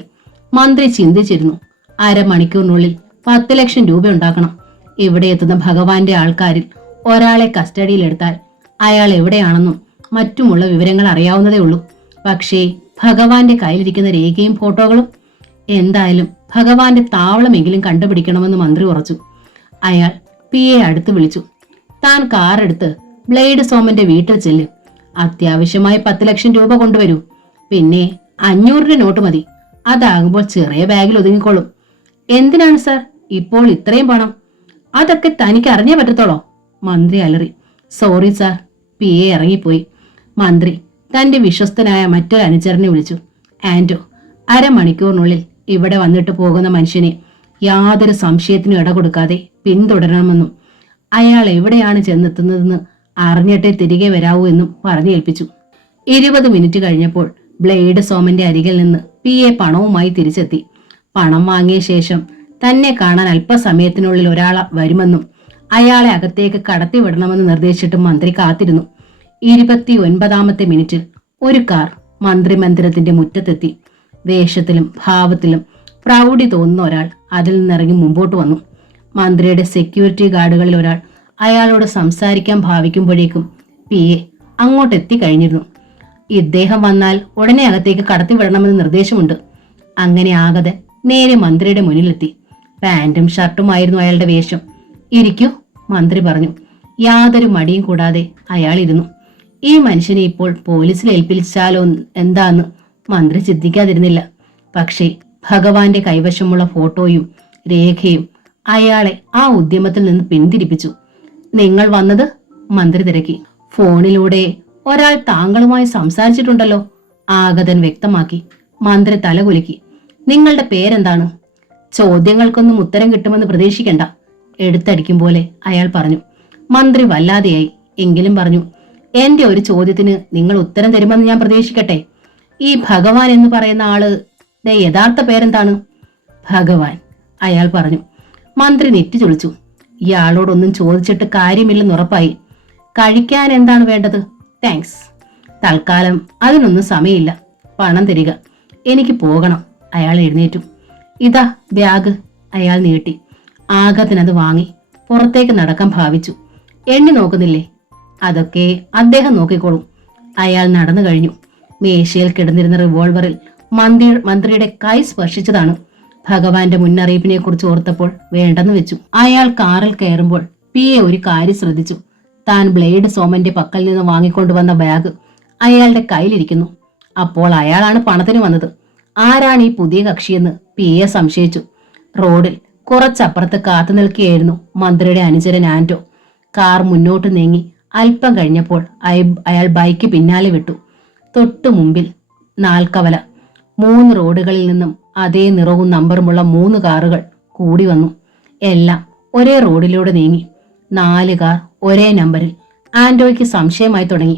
മന്ത്രി ചിന്തിച്ചിരുന്നു. 1/2 മണിക്കൂറിനുള്ളിൽ 10 ലക്ഷം രൂപ ഉണ്ടാക്കണം. ഇവിടെ എത്തുന്ന ഭഗവാന്റെ ആൾക്കാരിൽ ഒരാളെ കസ്റ്റഡിയിലെടുത്താൽ അയാൾ എവിടെയാണെന്നും മറ്റുമുള്ള വിവരങ്ങൾ അറിയാവുന്നതേ ഉള്ളൂ. പക്ഷേ ഭഗവാന്റെ കയ്യിലിരിക്കുന്ന രേഖയും ഫോട്ടോകളും? എന്തായാലും ഭഗവാന്റെ താവളമെങ്കിലും കണ്ടുപിടിക്കണമെന്ന് മന്ത്രി ഉറച്ചു. അയാൾ PA അടുത്ത് വിളിച്ചു. താൻ കാറെടുത്ത് ബ്ലേഡ് സോമന്റെ വീട്ടിൽ ചെല്ലും. അത്യാവശ്യമായി 10 ലക്ഷം രൂപ കൊണ്ടുവരൂ. പിന്നെ 500 നോട്ട് മതി. അതാകുമ്പോൾ ചെറിയ ബാഗിൽ ഒതുങ്ങിക്കോളും. എന്തിനാണ് സാർ ഇപ്പോൾ ഇത്രയും പണം? അതൊക്കെ തനിക്ക് അറിഞ്ഞേ പറ്റത്തോളോ? മന്ത്രി അലറി. Sorry sir. PA ഇറങ്ങിപ്പോയി. മന്ത്രി തന്റെ വിശ്വസ്തനായ മറ്റൊരു അനുചരനെ വിളിച്ചു. ആന്റോ, 1/2 മണിക്കൂറിനുള്ളിൽ ഇവിടെ വന്നിട്ട് പോകുന്ന മനുഷ്യനെ യാതൊരു സംശയത്തിനും ഇട കൊടുക്കാതെ പിന്തുടരണമെന്നും അയാൾ എവിടെയാണ് ചെന്നെത്തുന്നതെന്ന് അറിഞ്ഞിട്ടേ തിരികെ വരാവൂ എന്നും പറഞ്ഞേൽപ്പിച്ചു. 20 മിനിറ്റ് കഴിഞ്ഞപ്പോൾ ബ്ലേഡ് സോമന്റെ അരികിൽ നിന്ന് PA പണവുമായി തിരിച്ചെത്തി. പണം വാങ്ങിയ ശേഷം തന്നെ കാണാൻ അല്പസമയത്തിനുള്ളിൽ ഒരാൾ വരുമെന്നും അയാളെ അകത്തേക്ക് കടത്തിവിടണമെന്ന് നിർദ്ദേശിച്ചിട്ട് മന്ത്രി കാത്തിരുന്നു. 29ാമത്തെ മിനിറ്റിൽ ഒരു കാർ മന്ത്രിമന്ദിരത്തിന്റെ മുറ്റത്തെത്തി. വേഷത്തിലും ഭാവത്തിലും പ്രൗഢി തോന്നുന്ന ഒരാൾ അതിൽ നിന്നിറങ്ങി മുമ്പോട്ട് വന്നു. മന്ത്രിയുടെ സെക്യൂരിറ്റി ഗാർഡുകളിൽ ഒരാൾ അയാളോട് സംസാരിക്കാൻ ഭാവിക്കുമ്പോഴേക്കും PA അങ്ങോട്ടെത്തി കഴിഞ്ഞിരുന്നു. ഇദ്ദേഹം വന്നാൽ ഉടനെ അകത്തേക്ക് കടത്തിവിടണമെന്ന് നിർദ്ദേശമുണ്ട്. അങ്ങനെ ആകതെ നേരെ മന്ത്രിയുടെ മുന്നിലെത്തി. പാന്റും ഷർട്ടുമായിരുന്നു അയാളുടെ വേഷം. ഇരിക്കൂ, മന്ത്രി പറഞ്ഞു. യാതൊരു മടിയും കൂടാതെ അയാൾ ഇരുന്നു. ഈ മനുഷ്യനെ ഇപ്പോൾ പോലീസിൽ ഏൽപ്പിച്ചാലോ എന്താന്ന് മന്ത്രി ചിന്തിക്കാതിരുന്നില്ല. പക്ഷേ ഭഗവാന്റെ കൈവശമുള്ള ഫോട്ടോയും രേഖയും അയാളെ ആ ഉദ്യമത്തിൽ നിന്ന് പിന്തിരിപ്പിച്ചു. നിങ്ങൾ വന്നത്? മന്ത്രി തിരക്കി. ഫോണിലൂടെ ഒരാൾ താങ്കളുമായി സംസാരിച്ചിട്ടുണ്ടല്ലോ, ആഗതൻ വ്യക്തമാക്കി. മന്ത്രി തലകുലുക്കി. നിങ്ങളുടെ പേരെന്താണ്? ചോദ്യങ്ങൾക്കൊന്നും ഉത്തരം കിട്ടുമെന്ന് പ്രതീക്ഷിക്കണ്ട, എടുത്തടിക്കും പോലെ അയാൾ പറഞ്ഞു. മന്ത്രി വല്ലാതെയായി. എങ്കിലും പറഞ്ഞു, എന്റെ ഒരു ചോദ്യത്തിന് നിങ്ങൾ ഉത്തരം തരുമെന്ന് ഞാൻ പ്രതീക്ഷിക്കട്ടെ. ഈ ഭഗവാൻ എന്ന് പറയുന്ന ആള് യഥാർത്ഥ പേരെന്താണ്? ഭഗവാൻ, അയാൾ പറഞ്ഞു. മന്ത്രി നെറ്റി ചൊളിച്ചു. ഇയാളോടൊന്നും ചോദിച്ചിട്ട് കാര്യമില്ലെന്നുറപ്പായി. കഴിക്കാൻ എന്താണ് വേണ്ടത്? താങ്ക്സ്. തൽക്കാലം അതിനൊന്നും സമയമില്ല. പണം തരിക, എനിക്ക് പോകണം. അയാൾ എഴുന്നേറ്റു. ഇതാ ബാഗ്, അയാൾ നീട്ടി. ആഗത്തിനത് വാങ്ങി പുറത്തേക്ക് നടക്കാൻ ഭാവിച്ചു. എണ്ണി നോക്കുന്നില്ലേ? അതൊക്കെ അദ്ദേഹം നോക്കിക്കോളും. അയാൾ നടന്നു കഴിഞ്ഞു. മേശയിൽ കിടന്നിരുന്ന റിവോൾവറിൽ മന്ത്രിയുടെ കൈ സ്പർശിച്ചതാണ്. ഭഗവാന്റെ മുന്നറിയിപ്പിനെ കുറിച്ച് ഓർത്തപ്പോൾ വേണ്ടെന്ന് വെച്ചു. അയാൾ കാറിൽ കയറുമ്പോൾ പിയെ ഒരു കാര്യം ശ്രദ്ധിച്ചു. താൻ ബ്ലേഡ് സോമന്റെ പക്കൽ നിന്ന് വാങ്ങിക്കൊണ്ടുവന്ന ബാഗ് അയാളുടെ കയ്യിലിരിക്കുന്നു. അപ്പോൾ അയാളാണ് പണത്തിന് വന്നത്. ആരാണ് ഈ പുതിയ കക്ഷിയെന്ന് പിയെ സംശയിച്ചു. റോഡിൽ കുറച്ചപ്പുറത്ത് കാത്തു നിൽക്കുകയായിരുന്നു മന്ത്രിയുടെ അനുചരൻ ആന്റോ. കാർ മുന്നോട്ട് നീങ്ങി അല്പം കഴിഞ്ഞപ്പോൾ അയാൾ ബൈക്ക് പിന്നാലെ വിട്ടു. തൊട്ടു മുമ്പിൽ നാൽക്കവല. 3 റോഡുകളിൽ നിന്നും അതേ നിറവും നമ്പറുമുള്ള 3 കാറുകൾ കൂടി വന്നു. എല്ലാം ഒരേ റോഡിലൂടെ നീങ്ങി. 4 കാർ ഒരേ നമ്പറിൽ. ആന്റോയ്ക്ക് സംശയമായി തുടങ്ങി.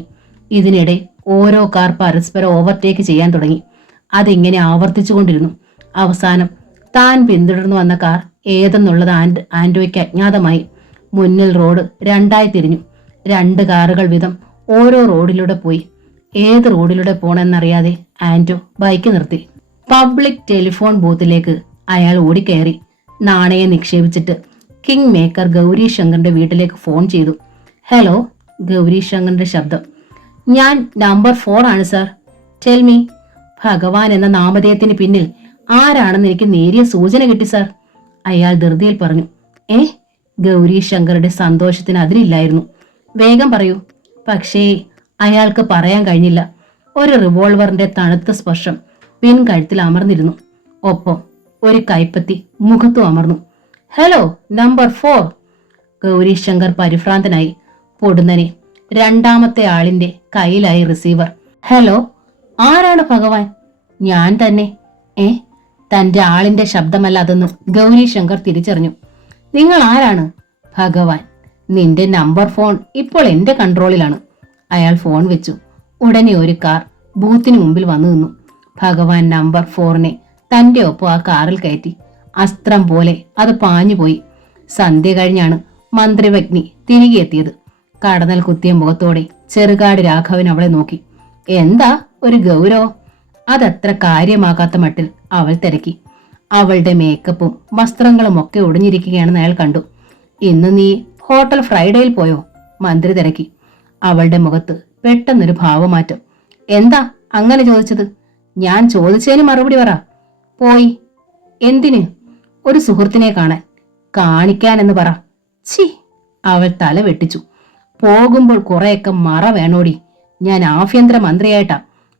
ഇതിനിടെ ഓരോ കാർ പരസ്പരം ഓവർടേക്ക് ചെയ്യാൻ തുടങ്ങി. അതിങ്ങനെ ആവർത്തിച്ചുകൊണ്ടിരുന്നു. അവസാനം താൻ പിന്തുടർന്നു വന്ന കാർ ഏതെന്നുള്ളത് ആന്റോയ്ക്ക് അജ്ഞാതമായി. മുന്നിൽ റോഡ് 2ആയി തിരിഞ്ഞു. 2 കാറുകൾ വീതം ഓരോ റോഡിലൂടെ പോയി. ഏത് റോഡിലൂടെ പോണെന്നറിയാതെ ആന്റോ ബൈക്ക് നിർത്തി. പബ്ലിക് ടെലിഫോൺ ബൂത്തിലേക്ക് അയാൾ ഓടിക്കയറി. നാണയം നിക്ഷേപിച്ചിട്ട് കിങ് മേക്കർ ഗൗരി ശങ്കറിന്റെ വീട്ടിലേക്ക് ഫോൺ ചെയ്തു. ഹലോ, ഗൗരി ശങ്കറിന്റെ ശബ്ദം. ഞാൻ നമ്പർ 4 ആണ് സാർ. Tell me. ഭഗവാൻ എന്ന നാമധേയത്തിന് പിന്നിൽ ആരാണെന്ന് എനിക്ക് നേരിയ സൂചന കിട്ടി സാർ, അയാൾ ധൃതിയിൽ പറഞ്ഞു. ഗൗരി ശങ്കറുടെ സന്തോഷത്തിന് അതിരില്ലായിരുന്നു. വേഗം പറയൂ. പക്ഷേ അയാൾക്ക് പറയാൻ കഴിഞ്ഞില്ല. ഒരു റിവോൾവറിന്റെ തണുത്ത സ്പർശം പിൻകഴുത്തിൽ അമർന്നിരുന്നു. ഒപ്പം ഒരു കൈപ്പത്തി മുഖത്തും അമർന്നു. Hello, number 4. ഗൗരി ശങ്കർ പരിഭ്രാന്തനായി. പൊടുന്നനെ 2ാമത്തെ ആളിന്റെ കയ്യിലായി റിസീവർ. ഹലോ, ആരാണ് ഭഗവാൻ? ഞാൻ തന്നെ. തന്റെ ആളിന്റെ ശബ്ദമല്ല അതെന്നും ഗൗരി ശങ്കർ തിരിച്ചറിഞ്ഞു. നിങ്ങൾ ആരാണ്? ഭഗവാൻ. നിന്റെ നമ്പർ ഫോൺ ഇപ്പോൾ എന്റെ കൺട്രോളിലാണ്. അയാൾ ഫോൺ വെച്ചു. ഉടനെ ഒരു കാർ ബൂത്തിന് മുമ്പിൽ വന്നു നിന്നു. ഭഗവാൻ നമ്പർ 4നെ തന്റെ ഒപ്പം ആ കാറിൽ കയറ്റി. അസ്ത്രം പോലെ അത് പാഞ്ഞുപോയി. സന്ധ്യ കഴിഞ്ഞാണ് മന്ത്രിവഗ്നി തിരികെ എത്തിയത്. കടന്നൽ കുത്തിയ മുഖത്തോടെ ചെറുകാട് രാഘവൻ അവളെ നോക്കി. എന്താ ഒരു ഗൗരവം? അതത്ര കാര്യമാകാത്ത മട്ടിൽ അവൾ തിരക്കി. അവളുടെ മേക്കപ്പും വസ്ത്രങ്ങളും ഒക്കെ ഒടിഞ്ഞിരിക്കുകയാണെന്ന് അയാൾ കണ്ടു. ഇന്ന് നീ ഹോട്ടൽ ഫ്രൈഡേയിൽ പോയോ? മന്ത്രി തിരക്കി. അവളുടെ മുഖത്ത് പെട്ടെന്നൊരു ഭാവമാറ്റം. എന്താ അങ്ങനെ ചോദിച്ചത്? ഞാൻ ചോദിച്ചതിന് മറുപടി പറ. പോയി. എന്തിന്? ഒരു സുഹൃത്തിനെ കാണാൻ. കാണിക്കാനെന്ന് പറ. ഛി, അവൾ തല വെട്ടിച്ചു. പോകുമ്പോൾ കുറെയൊക്കെ മറ വേണോടി. ഞാൻ ആഭ്യന്തര മന്ത്രിയായിട്ടാ.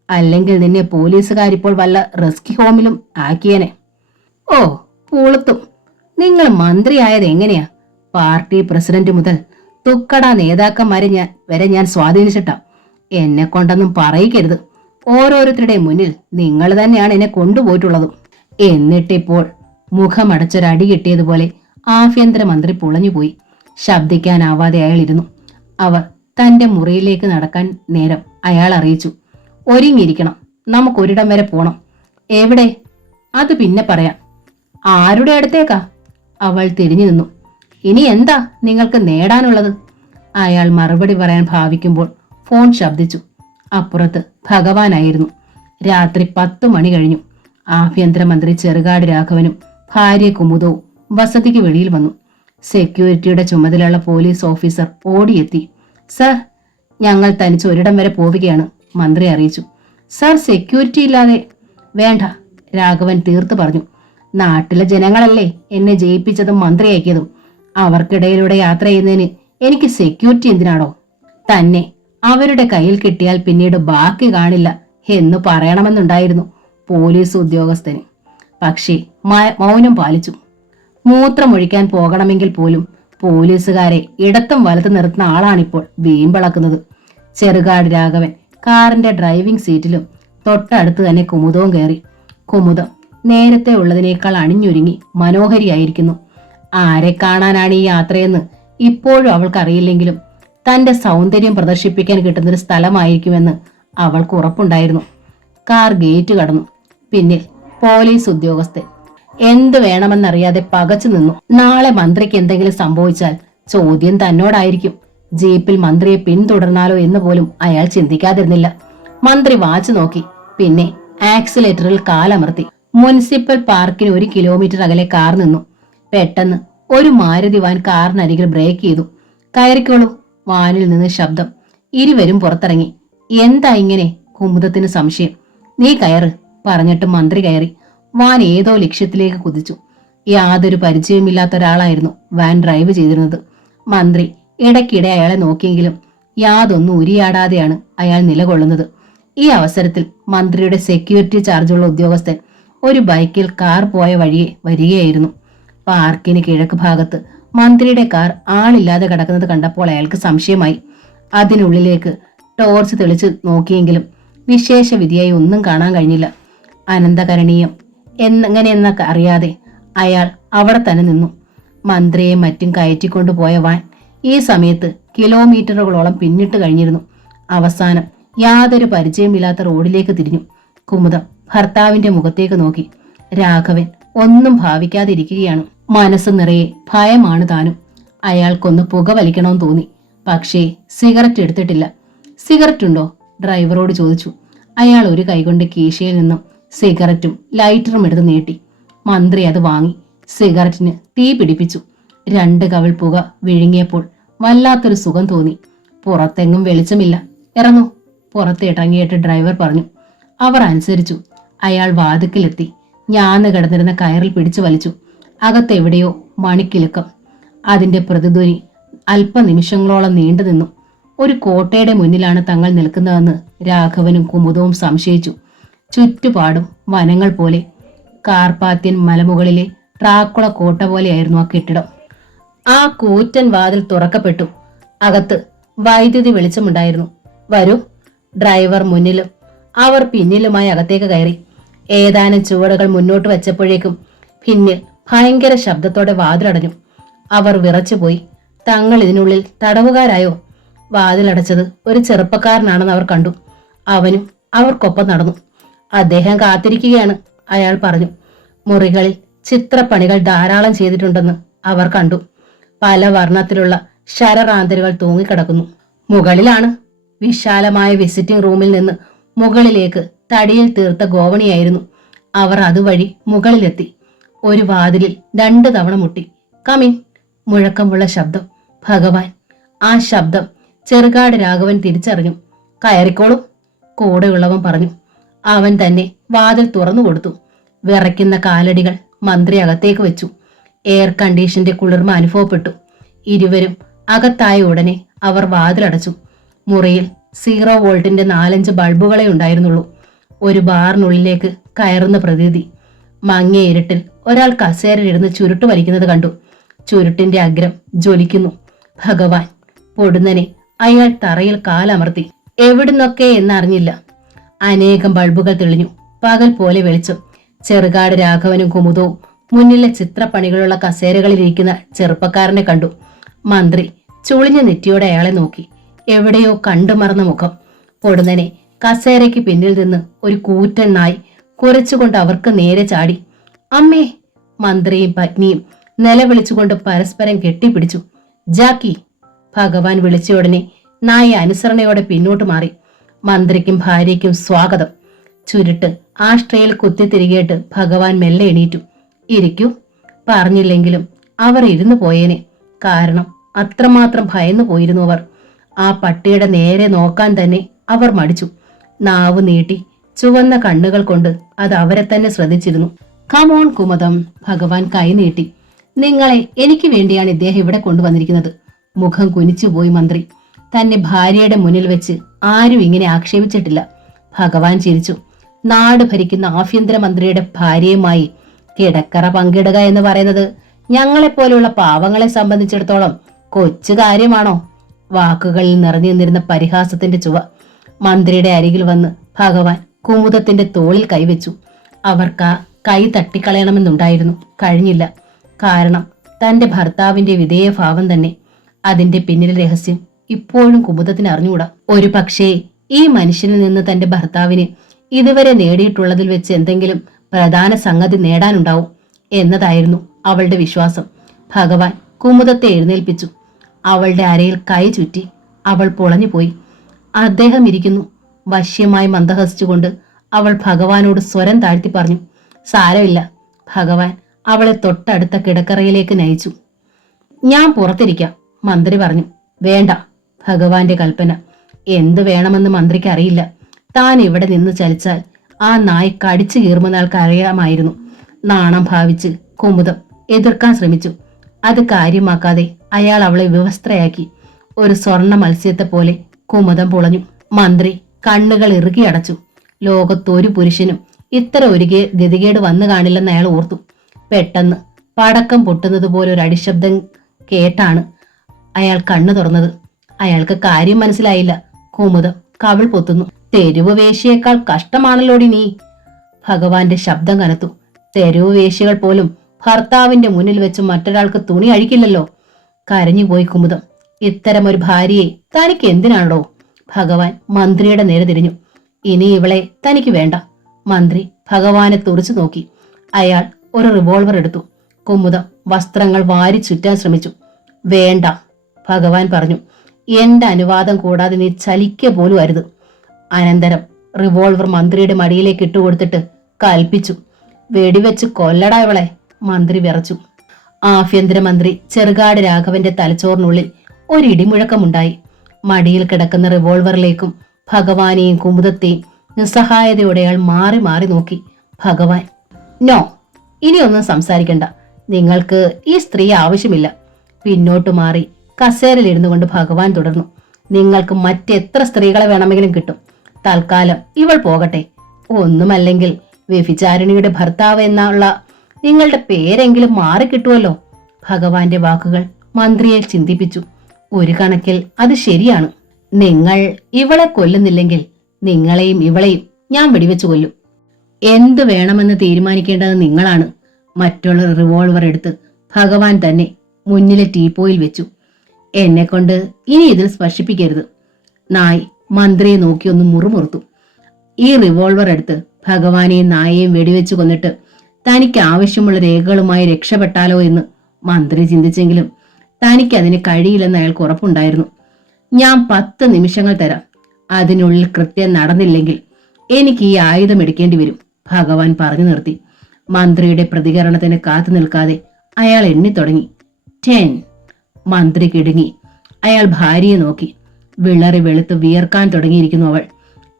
അല്ലെങ്കിൽ നിന്നെ പോലീസുകാരിപ്പോൾ വല്ല റെസ്ക്യൂ ഹോമിലും ആക്കിയേനെ. ഓ, പൂളത്തും. നിങ്ങൾ മന്ത്രിയായത് എങ്ങനെയാ? പാർട്ടി പ്രസിഡന്റ് മുതൽ തുക്കട നേതാക്കന്മാരെ വരെ ഞാൻ സ്വാധീനിച്ചിട്ടാ. എന്നെ കൊണ്ടൊന്നും പറയിക്കരുത്. ഓരോരുത്തരുടെ മുന്നിൽ നിങ്ങൾ തന്നെയാണ് എന്നെ കൊണ്ടുപോയിട്ടുള്ളതും. എന്നിട്ടിപ്പോൾ മുഖമടച്ചൊരടി കിട്ടിയതുപോലെ ആഭ്യന്തരമന്ത്രി പുളഞ്ഞുപോയി. ശബ്ദിക്കാനാവാതെ അയാൾ ഇരുന്നു. അവർ തന്റെ മുറിയിലേക്ക് നടക്കാൻ നേരം അയാൾ അറിയിച്ചു. ഒരുങ്ങിയിരിക്കണം, നമുക്കൊരിടം വരെ പോണം. എവിടെ? അത് പിന്നെ പറയാം. ആരുടെ അടുത്തേക്കാ? അവൾ തിരിഞ്ഞു നിന്നു. ഇനി എന്താ നിങ്ങൾക്ക് നേടാനുള്ളത്? അയാൾ മറുപടി പറയാൻ ഭാവിക്കുമ്പോൾ ഫോൺ ശബ്ദിച്ചു. അപ്പുറത്ത് ഭഗവാനായിരുന്നു. രാത്രി 10 മണി കഴിഞ്ഞു. ആഭ്യന്തരമന്ത്രി ചെറുകാട് രാഘവനും ഭാര്യ കുമുദവും വസതിക്ക് വെളിയിൽ വന്നു. സെക്യൂരിറ്റിയുടെ ചുമതലയുള്ള പോലീസ് ഓഫീസർ ഓടിയെത്തി. സർ, ഞങ്ങൾ തനിച്ച് ഒരിടം വരെ പോവുകയാണ്, മന്ത്രി അറിയിച്ചു. സർ, സെക്യൂരിറ്റി ഇല്ലാതെ? വേണ്ട, രാഘവൻ തീർത്തു പറഞ്ഞു. നാട്ടിലെ ജനങ്ങളല്ലേ എന്നെ ജയിപ്പിച്ചതും മന്ത്രിയാക്കിയതും. അവർക്കിടയിലൂടെ യാത്ര ചെയ്യുന്നതിന് എനിക്ക് സെക്യൂരിറ്റി എന്തിനാണോ? തന്നെ അവരുടെ കയ്യിൽ കിട്ടിയാൽ പിന്നീട് ബാക്കി കാണില്ല എന്ന് പറയണമെന്നുണ്ടായിരുന്നു പോലീസ് ഉദ്യോഗസ്ഥന്. പക്ഷേ മൗനം പാലിച്ചു. മൂത്രമൊഴിക്കാൻ പോകണമെങ്കിൽ പോലും പോലീസുകാരെ ഇടത്തും വലത്തും നിർത്തുന്ന ആളാണിപ്പോൾ വീമ്പിളക്കുന്നത്. ചെറുകാട് രാഘവൻ കാറിന്റെ ഡ്രൈവിംഗ് സീറ്റിലും തൊട്ടടുത്ത് തന്നെ കുമുദവും കയറി. കുമുദം നേരത്തെ ഉള്ളതിനേക്കാൾ അണിഞ്ഞൊരുങ്ങി മനോഹരിയായിരിക്കുന്നു. ആരെ കാണാനാണ് ഈ യാത്രയെന്ന് ഇപ്പോഴും അവൾക്കറിയില്ലെങ്കിലും തന്റെ സൗന്ദര്യം പ്രദർശിപ്പിക്കാൻ കിട്ടുന്നൊരു സ്ഥലമായിരിക്കുമെന്ന് അവൾക്ക് ഉറപ്പുണ്ടായിരുന്നു. കാർ ഗേറ്റ് കടന്നു. പിന്നിൽ പോലീസ് ഉദ്യോഗസ്ഥൻ എന്തു വേണമെന്നറിയാതെ പകച്ചു നിന്നു. നാളെ മന്ത്രിക്ക് എന്തെങ്കിലും സംഭവിച്ചാൽ ചോദ്യം തന്നോടായിരിക്കും. ജീപ്പിൽ മന്ത്രിയെ പിന്തുടർന്നാലോ എന്ന് പോലും അയാൾ ചിന്തിക്കാതിരുന്നില്ല. മന്ത്രി വാച്ച് നോക്കി, പിന്നെ ആക്സിലേറ്ററിൽ കാലമർത്തി. മുനിസിപ്പൽ പാർക്കിന് 1 കിലോമീറ്റർ അകലെ കാർ നിന്നു. പെട്ടെന്ന് ഒരു മാരുതി വാൻ കാറിനരികിൽ ബ്രേക്ക് ചെയ്തു. കയറിക്കോളൂ, വാനിൽ നിന്ന് ശബ്ദം. ഇരുവരും പുറത്തിറങ്ങി. എന്താ ഇങ്ങനെ? കുമുദത്തിന് സംശയം. നീ കയറ് പറഞ്ഞിട്ട് മന്ത്രി കയറി. വാൻ ഏതോ ലക്ഷ്യത്തിലേക്ക് കുതിച്ചു. യാതൊരു പരിചയമില്ലാത്ത ഒരാളായിരുന്നു വാൻ ഡ്രൈവ് ചെയ്തിരുന്നത്. മന്ത്രി ഇടയ്ക്കിടെ അയാളെ നോക്കിയെങ്കിലും യാതൊന്നും ഉരിയാടാതെയാണ് അയാൾ നിലകൊള്ളുന്നത്. ഈ അവസരത്തിൽ മന്ത്രിയുടെ സെക്യൂരിറ്റി ചാർജുള്ള ഉദ്യോഗസ്ഥൻ ഒരു ബൈക്കിൽ കാർ പോയ വഴിയെ വരികയായിരുന്നു. പാർക്കിന് കിഴക്ക് ഭാഗത്ത് മന്ത്രിയുടെ കാർ ആളില്ലാതെ കിടക്കുന്നത് കണ്ടപ്പോൾ അയാൾക്ക് സംശയമായി. അതിനുള്ളിലേക്ക് ടോർച്ച് തെളിച്ച് നോക്കിയെങ്കിലും വിശേഷ വിധിയായി ഒന്നും കാണാൻ കഴിഞ്ഞില്ല. അനന്തകരണീയം എങ്ങനെയെന്നൊക്കെ അറിയാതെ അയാൾ അവിടെ തന്നെ നിന്നു. മന്ത്രിയെ മറ്റും കയറ്റിക്കൊണ്ടുപോയ വാൻ ഈ സമയത്ത് കിലോമീറ്ററുകളോളം പിന്നിട്ട് കഴിഞ്ഞിരുന്നു. അവസാനം യാതൊരു പരിചയമില്ലാത്ത റോഡിലേക്ക് തിരിഞ്ഞു. കുമുദം ഭർത്താവിന്റെ മുഖത്തേക്ക് നോക്കി. രാഘവൻ ഒന്നും ഭാവിക്കാതിരിക്കുകയാണ്. മനസ്സ് നിറയെ ഭയമാണ് താനും. അയാൾക്കൊന്ന് പുക വലിക്കണമെന്ന് തോന്നി. പക്ഷേ സിഗരറ്റ് എടുത്തിട്ടില്ല. സിഗരറ്റ് ഉണ്ടോ? ഡ്രൈവറോട് ചോദിച്ചു. അയാൾ ഒരു കൈകൊണ്ട് കീശയിൽ നിന്നും സിഗരറ്റും ലൈറ്ററും എടുത്ത് നീട്ടി. മന്ത്രി അത് വാങ്ങി സിഗരറ്റിന് തീ പിടിപ്പിച്ചു. 2 കവിൾ പുക വിഴുങ്ങിയപ്പോൾ വല്ലാത്തൊരു സുഖം തോന്നി. പുറത്തെങ്ങും വെളിച്ചമില്ല. ഇറങ്ങൂ, പുറത്ത് ഇറങ്ങിയിട്ട് ഡ്രൈവർ പറഞ്ഞു. അവർ അനുസരിച്ചു. അയാൾ വാതിക്കലെത്തി. ഞാന്ന് കിടന്നിരുന്ന കയറിൽ പിടിച്ചു വലിച്ചു. അകത്തെവിടെയോ മണിക്കിലുക്കം. അതിന്റെ പ്രതിധ്വനി അല്പനിമിഷങ്ങളോളം നീണ്ടു നിന്നു. ഒരു കോട്ടയുടെ മുന്നിലാണ് തങ്ങൾ നിൽക്കുന്നതെന്ന് രാഘവനും കുമുദവും സംശയിച്ചു. ചുറ്റുപാടും വനങ്ങൾ പോലെ. കാർപ്പാത്യൻ മലമുകളിലെ ട്രാക്കുള കോട്ട പോലെയായിരുന്നു ആ കെട്ടിടം. ആ കൂറ്റൻ വാതിൽ തുറക്കപ്പെട്ടു. അകത്ത് വൈദ്യുതി വെളിച്ചമുണ്ടായിരുന്നു. വരൂ. ഡ്രൈവർ മുന്നിലും അവർ പിന്നിലുമായി അകത്തേക്ക് കയറി. ഏതാനും ചുവടുകൾ മുന്നോട്ട് വെച്ചപ്പോഴേക്കും പിന്നിൽ ഭയങ്കര ശബ്ദത്തോടെ വാതിലടഞ്ഞു. അവർ വിറച്ചുപോയി. തങ്ങൾ ഇതിനുള്ളിൽ തടവുകാരായോ? വാതിലടച്ചത് ഒരു ചെറുപ്പക്കാരനാണെന്ന് അവർ കണ്ടു. അവനും അവർക്കൊപ്പം നടന്നു. അദ്ദേഹം കാത്തിരിക്കുകയാണ്, അയാൾ പറഞ്ഞു. മുറികളിൽ ചിത്രപ്പണികൾ ധാരാളം ചെയ്തിട്ടുണ്ടെന്ന് അവർ കണ്ടു. പല വർണ്ണത്തിലുള്ള ശരറാന്തലുകൾ തൂങ്ങിക്കിടക്കുന്നു. മുകളിലാണ്. വിശാലമായ വിസിറ്റിംഗ് റൂമിൽ നിന്ന് മുകളിലേക്ക് തടിയിൽ തീർത്ത ഗോവണിയായിരുന്നു. അവർ അതുവഴി മുകളിലെത്തി. ഒരു വാതിലിൽ 2 തവണ മുട്ടി. കമിൻ. മുഴക്കമുള്ള ശബ്ദം. ഭഗവാൻ, ആ ശബ്ദം ചെറുകാട് രാഘവൻ തിരിച്ചറിഞ്ഞു. കയറിക്കോളൂ, കൂടെയുള്ളവൻ പറഞ്ഞു. അവൻ തന്നെ വാതിൽ തുറന്നു കൊടുത്തു. വിറയ്ക്കുന്ന കാലടികൾ മന്ത്രി അകത്തേക്ക് വെച്ചു. എയർ കണ്ടീഷന്റെ കുളിർമ അനുഭവപ്പെട്ടു. ഇരുവരും അകത്തായ ഉടനെ അവർ വാതിലടച്ചു. മുറിയിൽ 0 വോൾട്ടിന്റെ 4-5 ബൾബുകളെ ഉണ്ടായിരുന്നുള്ളൂ. ഒരു ബാറിനുള്ളിലേക്ക് കയറുന്ന പ്രതീതി. മങ്ങിയ ഇരുട്ടിൽ ഒരാൾ കസേരയിലിരുന്ന് ചുരുട്ട് വലിക്കുന്നത് കണ്ടു. ചുരുട്ടിന്റെ അഗ്രം ജ്വലിക്കുന്നു. ഭഗവാൻ! പൊടുന്നനെ അയാൾ തറയിൽ കാലമർത്തി. എവിടുന്നൊക്കെ എന്നറിഞ്ഞില്ല. അനേകം ബൾബുകൾ തെളിഞ്ഞു. പകൽ പോലെ വെളിച്ചം. ചെറുകാട് രാഘവനും കുമുദവും മുന്നിലെ ചിത്രപ്പണികളുള്ള കസേരകളിലിരിക്കുന്ന ചെറുപ്പക്കാരനെ കണ്ടു. മന്ത്രി ചുളിഞ്ഞ നെറ്റിയോടെ അയാളെ നോക്കി. എവിടെയോ കണ്ടുമറന്ന മുഖം. പൊടുന്നനെ കസേരയ്ക്ക് പിന്നിൽ നിന്ന് ഒരു കൂറ്റൻ നായ് കുരച്ചുകൊണ്ട് അവർക്ക് നേരെ ചാടി. അമ്മേ! മന്ത്രിയും പത്നിയും നിലവിളിച്ചുകൊണ്ട് പരസ്പരം കെട്ടിപ്പിടിച്ചു. ജാക്കി! ഭഗവാൻ വിളിച്ചയുടനെ നായ അനുസരണയോടെ പിന്നോട്ട് മാറി. മന്ത്രിക്കും ഭാര്യയ്ക്കും സ്വാഗതം. ചുരുട്ട് ആഷ്ട്രയിൽ കുത്തിത്തിരികേട്ട് ഭഗവാൻ മെല്ലെ എണീറ്റു. ഇരിക്കൂ. പറഞ്ഞില്ലെങ്കിലും അവർ ഇരുന്നു പോയേനെ. കാരണം അത്രമാത്രം ഭയന്നു പോയിരുന്നു അവർ. ആ പട്ടിയുടെ നേരെ നോക്കാൻ തന്നെ അവർ മടിച്ചു. നാവ് നീട്ടി ചുവന്ന കണ്ണുകൾ കൊണ്ട് അത് അവരെ തന്നെ ശ്രദ്ധിച്ചിരുന്നു. കമോൺ കുമുദം. ഭഗവാൻ കൈ നീട്ടി. നിങ്ങളെ എനിക്ക് വേണ്ടിയാണ് ഇദ്ദേഹം ഇവിടെ കൊണ്ടുവന്നിരിക്കുന്നത്. മുഖം കുനിച്ചുപോയി മന്ത്രി. തന്നെ ഭാര്യയുടെ മുന്നിൽ വെച്ച് ആരും ഇങ്ങനെ ആക്ഷേപിച്ചിട്ടില്ല. ഭഗവാൻ ചിരിച്ചു. നാട് ഭരിക്കുന്ന ആഭ്യന്തരമന്ത്രിയുടെ ഭാര്യയുമായി കിടക്കറ പങ്കിടുക എന്ന് പറയുന്നത് ഞങ്ങളെപ്പോലെയുള്ള പാവങ്ങളെ സംബന്ധിച്ചിടത്തോളം കൊച്ചു കാര്യമാണോ? വാക്കുകളിൽ നിറഞ്ഞു നിന്നിരുന്ന പരിഹാസത്തിന്റെ ചുവ. മന്ത്രിയുടെ അരികിൽ വന്ന് ഭഗവാൻ കുമുദത്തിന്റെ തോളിൽ കൈവച്ചു. അവർക്ക് ആ കൈ തട്ടിക്കളയണമെന്നുണ്ടായിരുന്നു. കഴിഞ്ഞില്ല. കാരണം തന്റെ ഭർത്താവിന്റെ വിധേയഭാവം തന്നെ. അതിന്റെ പിന്നിലെ രഹസ്യം ഇപ്പോഴും കുമുദത്തിന് അറിഞ്ഞുകൂടാ. ഒരു പക്ഷേ ഈ മനുഷ്യനിൽ നിന്ന് തന്റെ ഭർത്താവിന് ഇതുവരെ നേടിയിട്ടുള്ളതിൽ വെച്ച് എന്തെങ്കിലും പ്രധാന സംഗതി നേടാനുണ്ടാവും എന്നതായിരുന്നു അവളുടെ വിശ്വാസം. ഭഗവാൻ കുമുദത്തെ എഴുന്നേൽപ്പിച്ചു. അവളുടെ അരയിൽ കൈ ചുറ്റി അവൾ പൊളഞ്ഞുപോയി. അദ്ദേഹം ഇരിക്കുന്നു. വശ്യമായി മന്ദഹസിച്ചുകൊണ്ട് അവൾ ഭഗവാനോട് സ്വരം താഴ്ത്തി പറഞ്ഞു. സാരമില്ല. ഭഗവാൻ അവളെ തൊട്ടടുത്ത കിടക്കറയിലേക്ക് നയിച്ചു. ഞാൻ പുറത്തിരിക്കാം, മന്ത്രി പറഞ്ഞു. വേണ്ട, ഭഗവാന്റെ കൽപ്പന. എന്തു വേണമെന്ന് മന്ത്രിക്ക് അറിയില്ല. താൻ ഇവിടെ നിന്ന് ചലിച്ചാൽ ആ നായ് കടിച്ചു കീറുമെന്നാൾക്ക് അറിയാമായിരുന്നു. നാണം ഭാവിച്ച് കുമുദം എതിർക്കാൻ ശ്രമിച്ചു. അത് കാര്യമാക്കാതെ അയാൾ അവളെ വിവസ്ത്രയാക്കി. ഒരു സ്വർണ്ണ മത്സ്യത്തെ പോലെ കുമുദം പൊളഞ്ഞു. മന്ത്രി കണ്ണുകൾ ഇറുകി അടച്ചു. ലോകത്തൊരു പുരുഷനും ഇത്ര ഒരു ഗതികേട് വന്നു കാണില്ലെന്ന് അയാൾ ഓർത്തു. പെട്ടെന്ന് പടക്കം പൊട്ടുന്നത് പോലെ ഒരു അടിശബ്ദം കേട്ടാണ് അയാൾ കണ്ണു തുറന്നത്. അയാൾക്ക് കാര്യം മനസ്സിലായില്ല. കുമുദം കവിൾ പൊത്തുന്നു. തെരുവ് വേശ്യയേക്കാൾ കഷ്ടമാണല്ലോടി നീ. ഭഗവാന്റെ ശബ്ദം കനത്തു. തെരുവ് വേശ്യകൾ പോലും ഭർത്താവിന്റെ മുന്നിൽ വെച്ച് മറ്റൊരാൾക്ക് തുണി അഴിക്കില്ലല്ലോ. കരഞ്ഞുപോയി കുമുദം. ഇത്തരമൊരു ഭാര്യയെ തനിക്ക് എന്തിനാണോ? ഭഗവാൻ മന്ത്രിയുടെ നേരെ തിരിഞ്ഞു. ഇനി ഇവളെ തനിക്ക് വേണ്ട. മന്ത്രി ഭഗവാനെ തുറച്ചു നോക്കി. അയാൾ ഒരു റിവോൾവർ എടുത്തു. കുമുദം വസ്ത്രങ്ങൾ വാരി ചുറ്റാൻ ശ്രമിച്ചു. വേണ്ട, ഭഗവാൻ പറഞ്ഞു. എന്റെ അനുവാദം കൂടാതെ നീ ചലിക്ക പോലും അരുത്. അനന്തരം റിവോൾവർ മന്ത്രിയുടെ മടിയിലേക്ക് ഇട്ടുകൊടുത്തിട്ട് കൽപ്പിച്ചു. വെടിവെച്ച് കൊല്ലടാ ഇവളെ. മന്ത്രി വിറച്ചു. ആഭ്യന്തരമന്ത്രി ചെറുകാട് രാഘവന്റെ തലച്ചോറിനുള്ളിൽ ഒരു ഇടിമുഴക്കമുണ്ടായി. മടിയിൽ കിടക്കുന്ന റിവോൾവറിലേക്കും ഭഗവാനെയും കുമുദത്തെയും നിസ്സഹായതയോടെ അയാൾ മാറി മാറി നോക്കി. ഭഗവാൻ, നോ, ഇനിയൊന്നും സംസാരിക്കണ്ട. നിങ്ങൾക്ക് ഈ സ്ത്രീ ആവശ്യമില്ല. പിന്നോട്ട് മാറി കസേരയിലിരുന്നു കൊണ്ട് ഭഗവാൻ തുടർന്നു. നിങ്ങൾക്ക് മറ്റെത്ര സ്ത്രീകളെ വേണമെങ്കിലും കിട്ടും. തൽക്കാലം ഇവൾ പോകട്ടെ. ഒന്നുമല്ലെങ്കിൽ വ്യഭിചാരിണിയുടെ ഭർത്താവ് എന്നുള്ള നിങ്ങളുടെ പേരെങ്കിലും മാറിക്കിട്ടുമല്ലോ. ഭഗവാന്റെ വാക്കുകൾ മന്ത്രിയെ ചിന്തിപ്പിച്ചു. ഒരു കണക്കിൽ അത് ശരിയാണ്. നിങ്ങൾ ഇവളെ കൊല്ലുന്നില്ലെങ്കിൽ നിങ്ങളെയും ഇവളെയും ഞാൻ വെടിവെച്ചു കൊല്ലും. എന്തു വേണമെന്ന് തീരുമാനിക്കേണ്ടത് നിങ്ങളാണ്. മറ്റുള്ള റിവോൾവർ എടുത്ത് ഭഗവാൻ തന്നെ മുന്നിലെ ടീപ്പോയിൽ വെച്ചു. എന്നെ കൊണ്ട് ഇനി ഇതിൽ സ്പർശിപ്പിക്കരുത്. നായ് മന്ത്രിയെ നോക്കി ഒന്ന് മുറുമുറുത്തു. ഈ റിവോൾവർ എടുത്ത് ഭഗവാനെയും നായയെയും വെടിവെച്ചു കൊന്നിട്ട് തനിക്ക് ആവശ്യമുള്ള രേഖകളുമായി രക്ഷപ്പെട്ടാലോ എന്ന് മന്ത്രി ചിന്തിച്ചെങ്കിലും തനിക്ക് അതിന് കഴിയില്ലെന്ന് അയാൾക്ക് ഉറപ്പുണ്ടായിരുന്നു. ഞാൻ 10 നിമിഷങ്ങൾ തരാം. അതിനുള്ളിൽ കൃത്യം നടന്നില്ലെങ്കിൽ എനിക്ക് ഈ ആയുധം എടുക്കേണ്ടി വരും, ഭഗവാൻ പറഞ്ഞു നിർത്തി. മന്ത്രിയുടെ പ്രതികരണത്തിന് കാത്തു നിൽക്കാതെ അയാൾ എണ്ണി തുടങ്ങി. 10. മന്ത്രി കിടുങ്ങി. അയാൾ ഭാര്യയെ നോക്കി. വിളറി വെളുത്ത് വിയർക്കാൻ തുടങ്ങിയിരിക്കുന്നു അവൾ.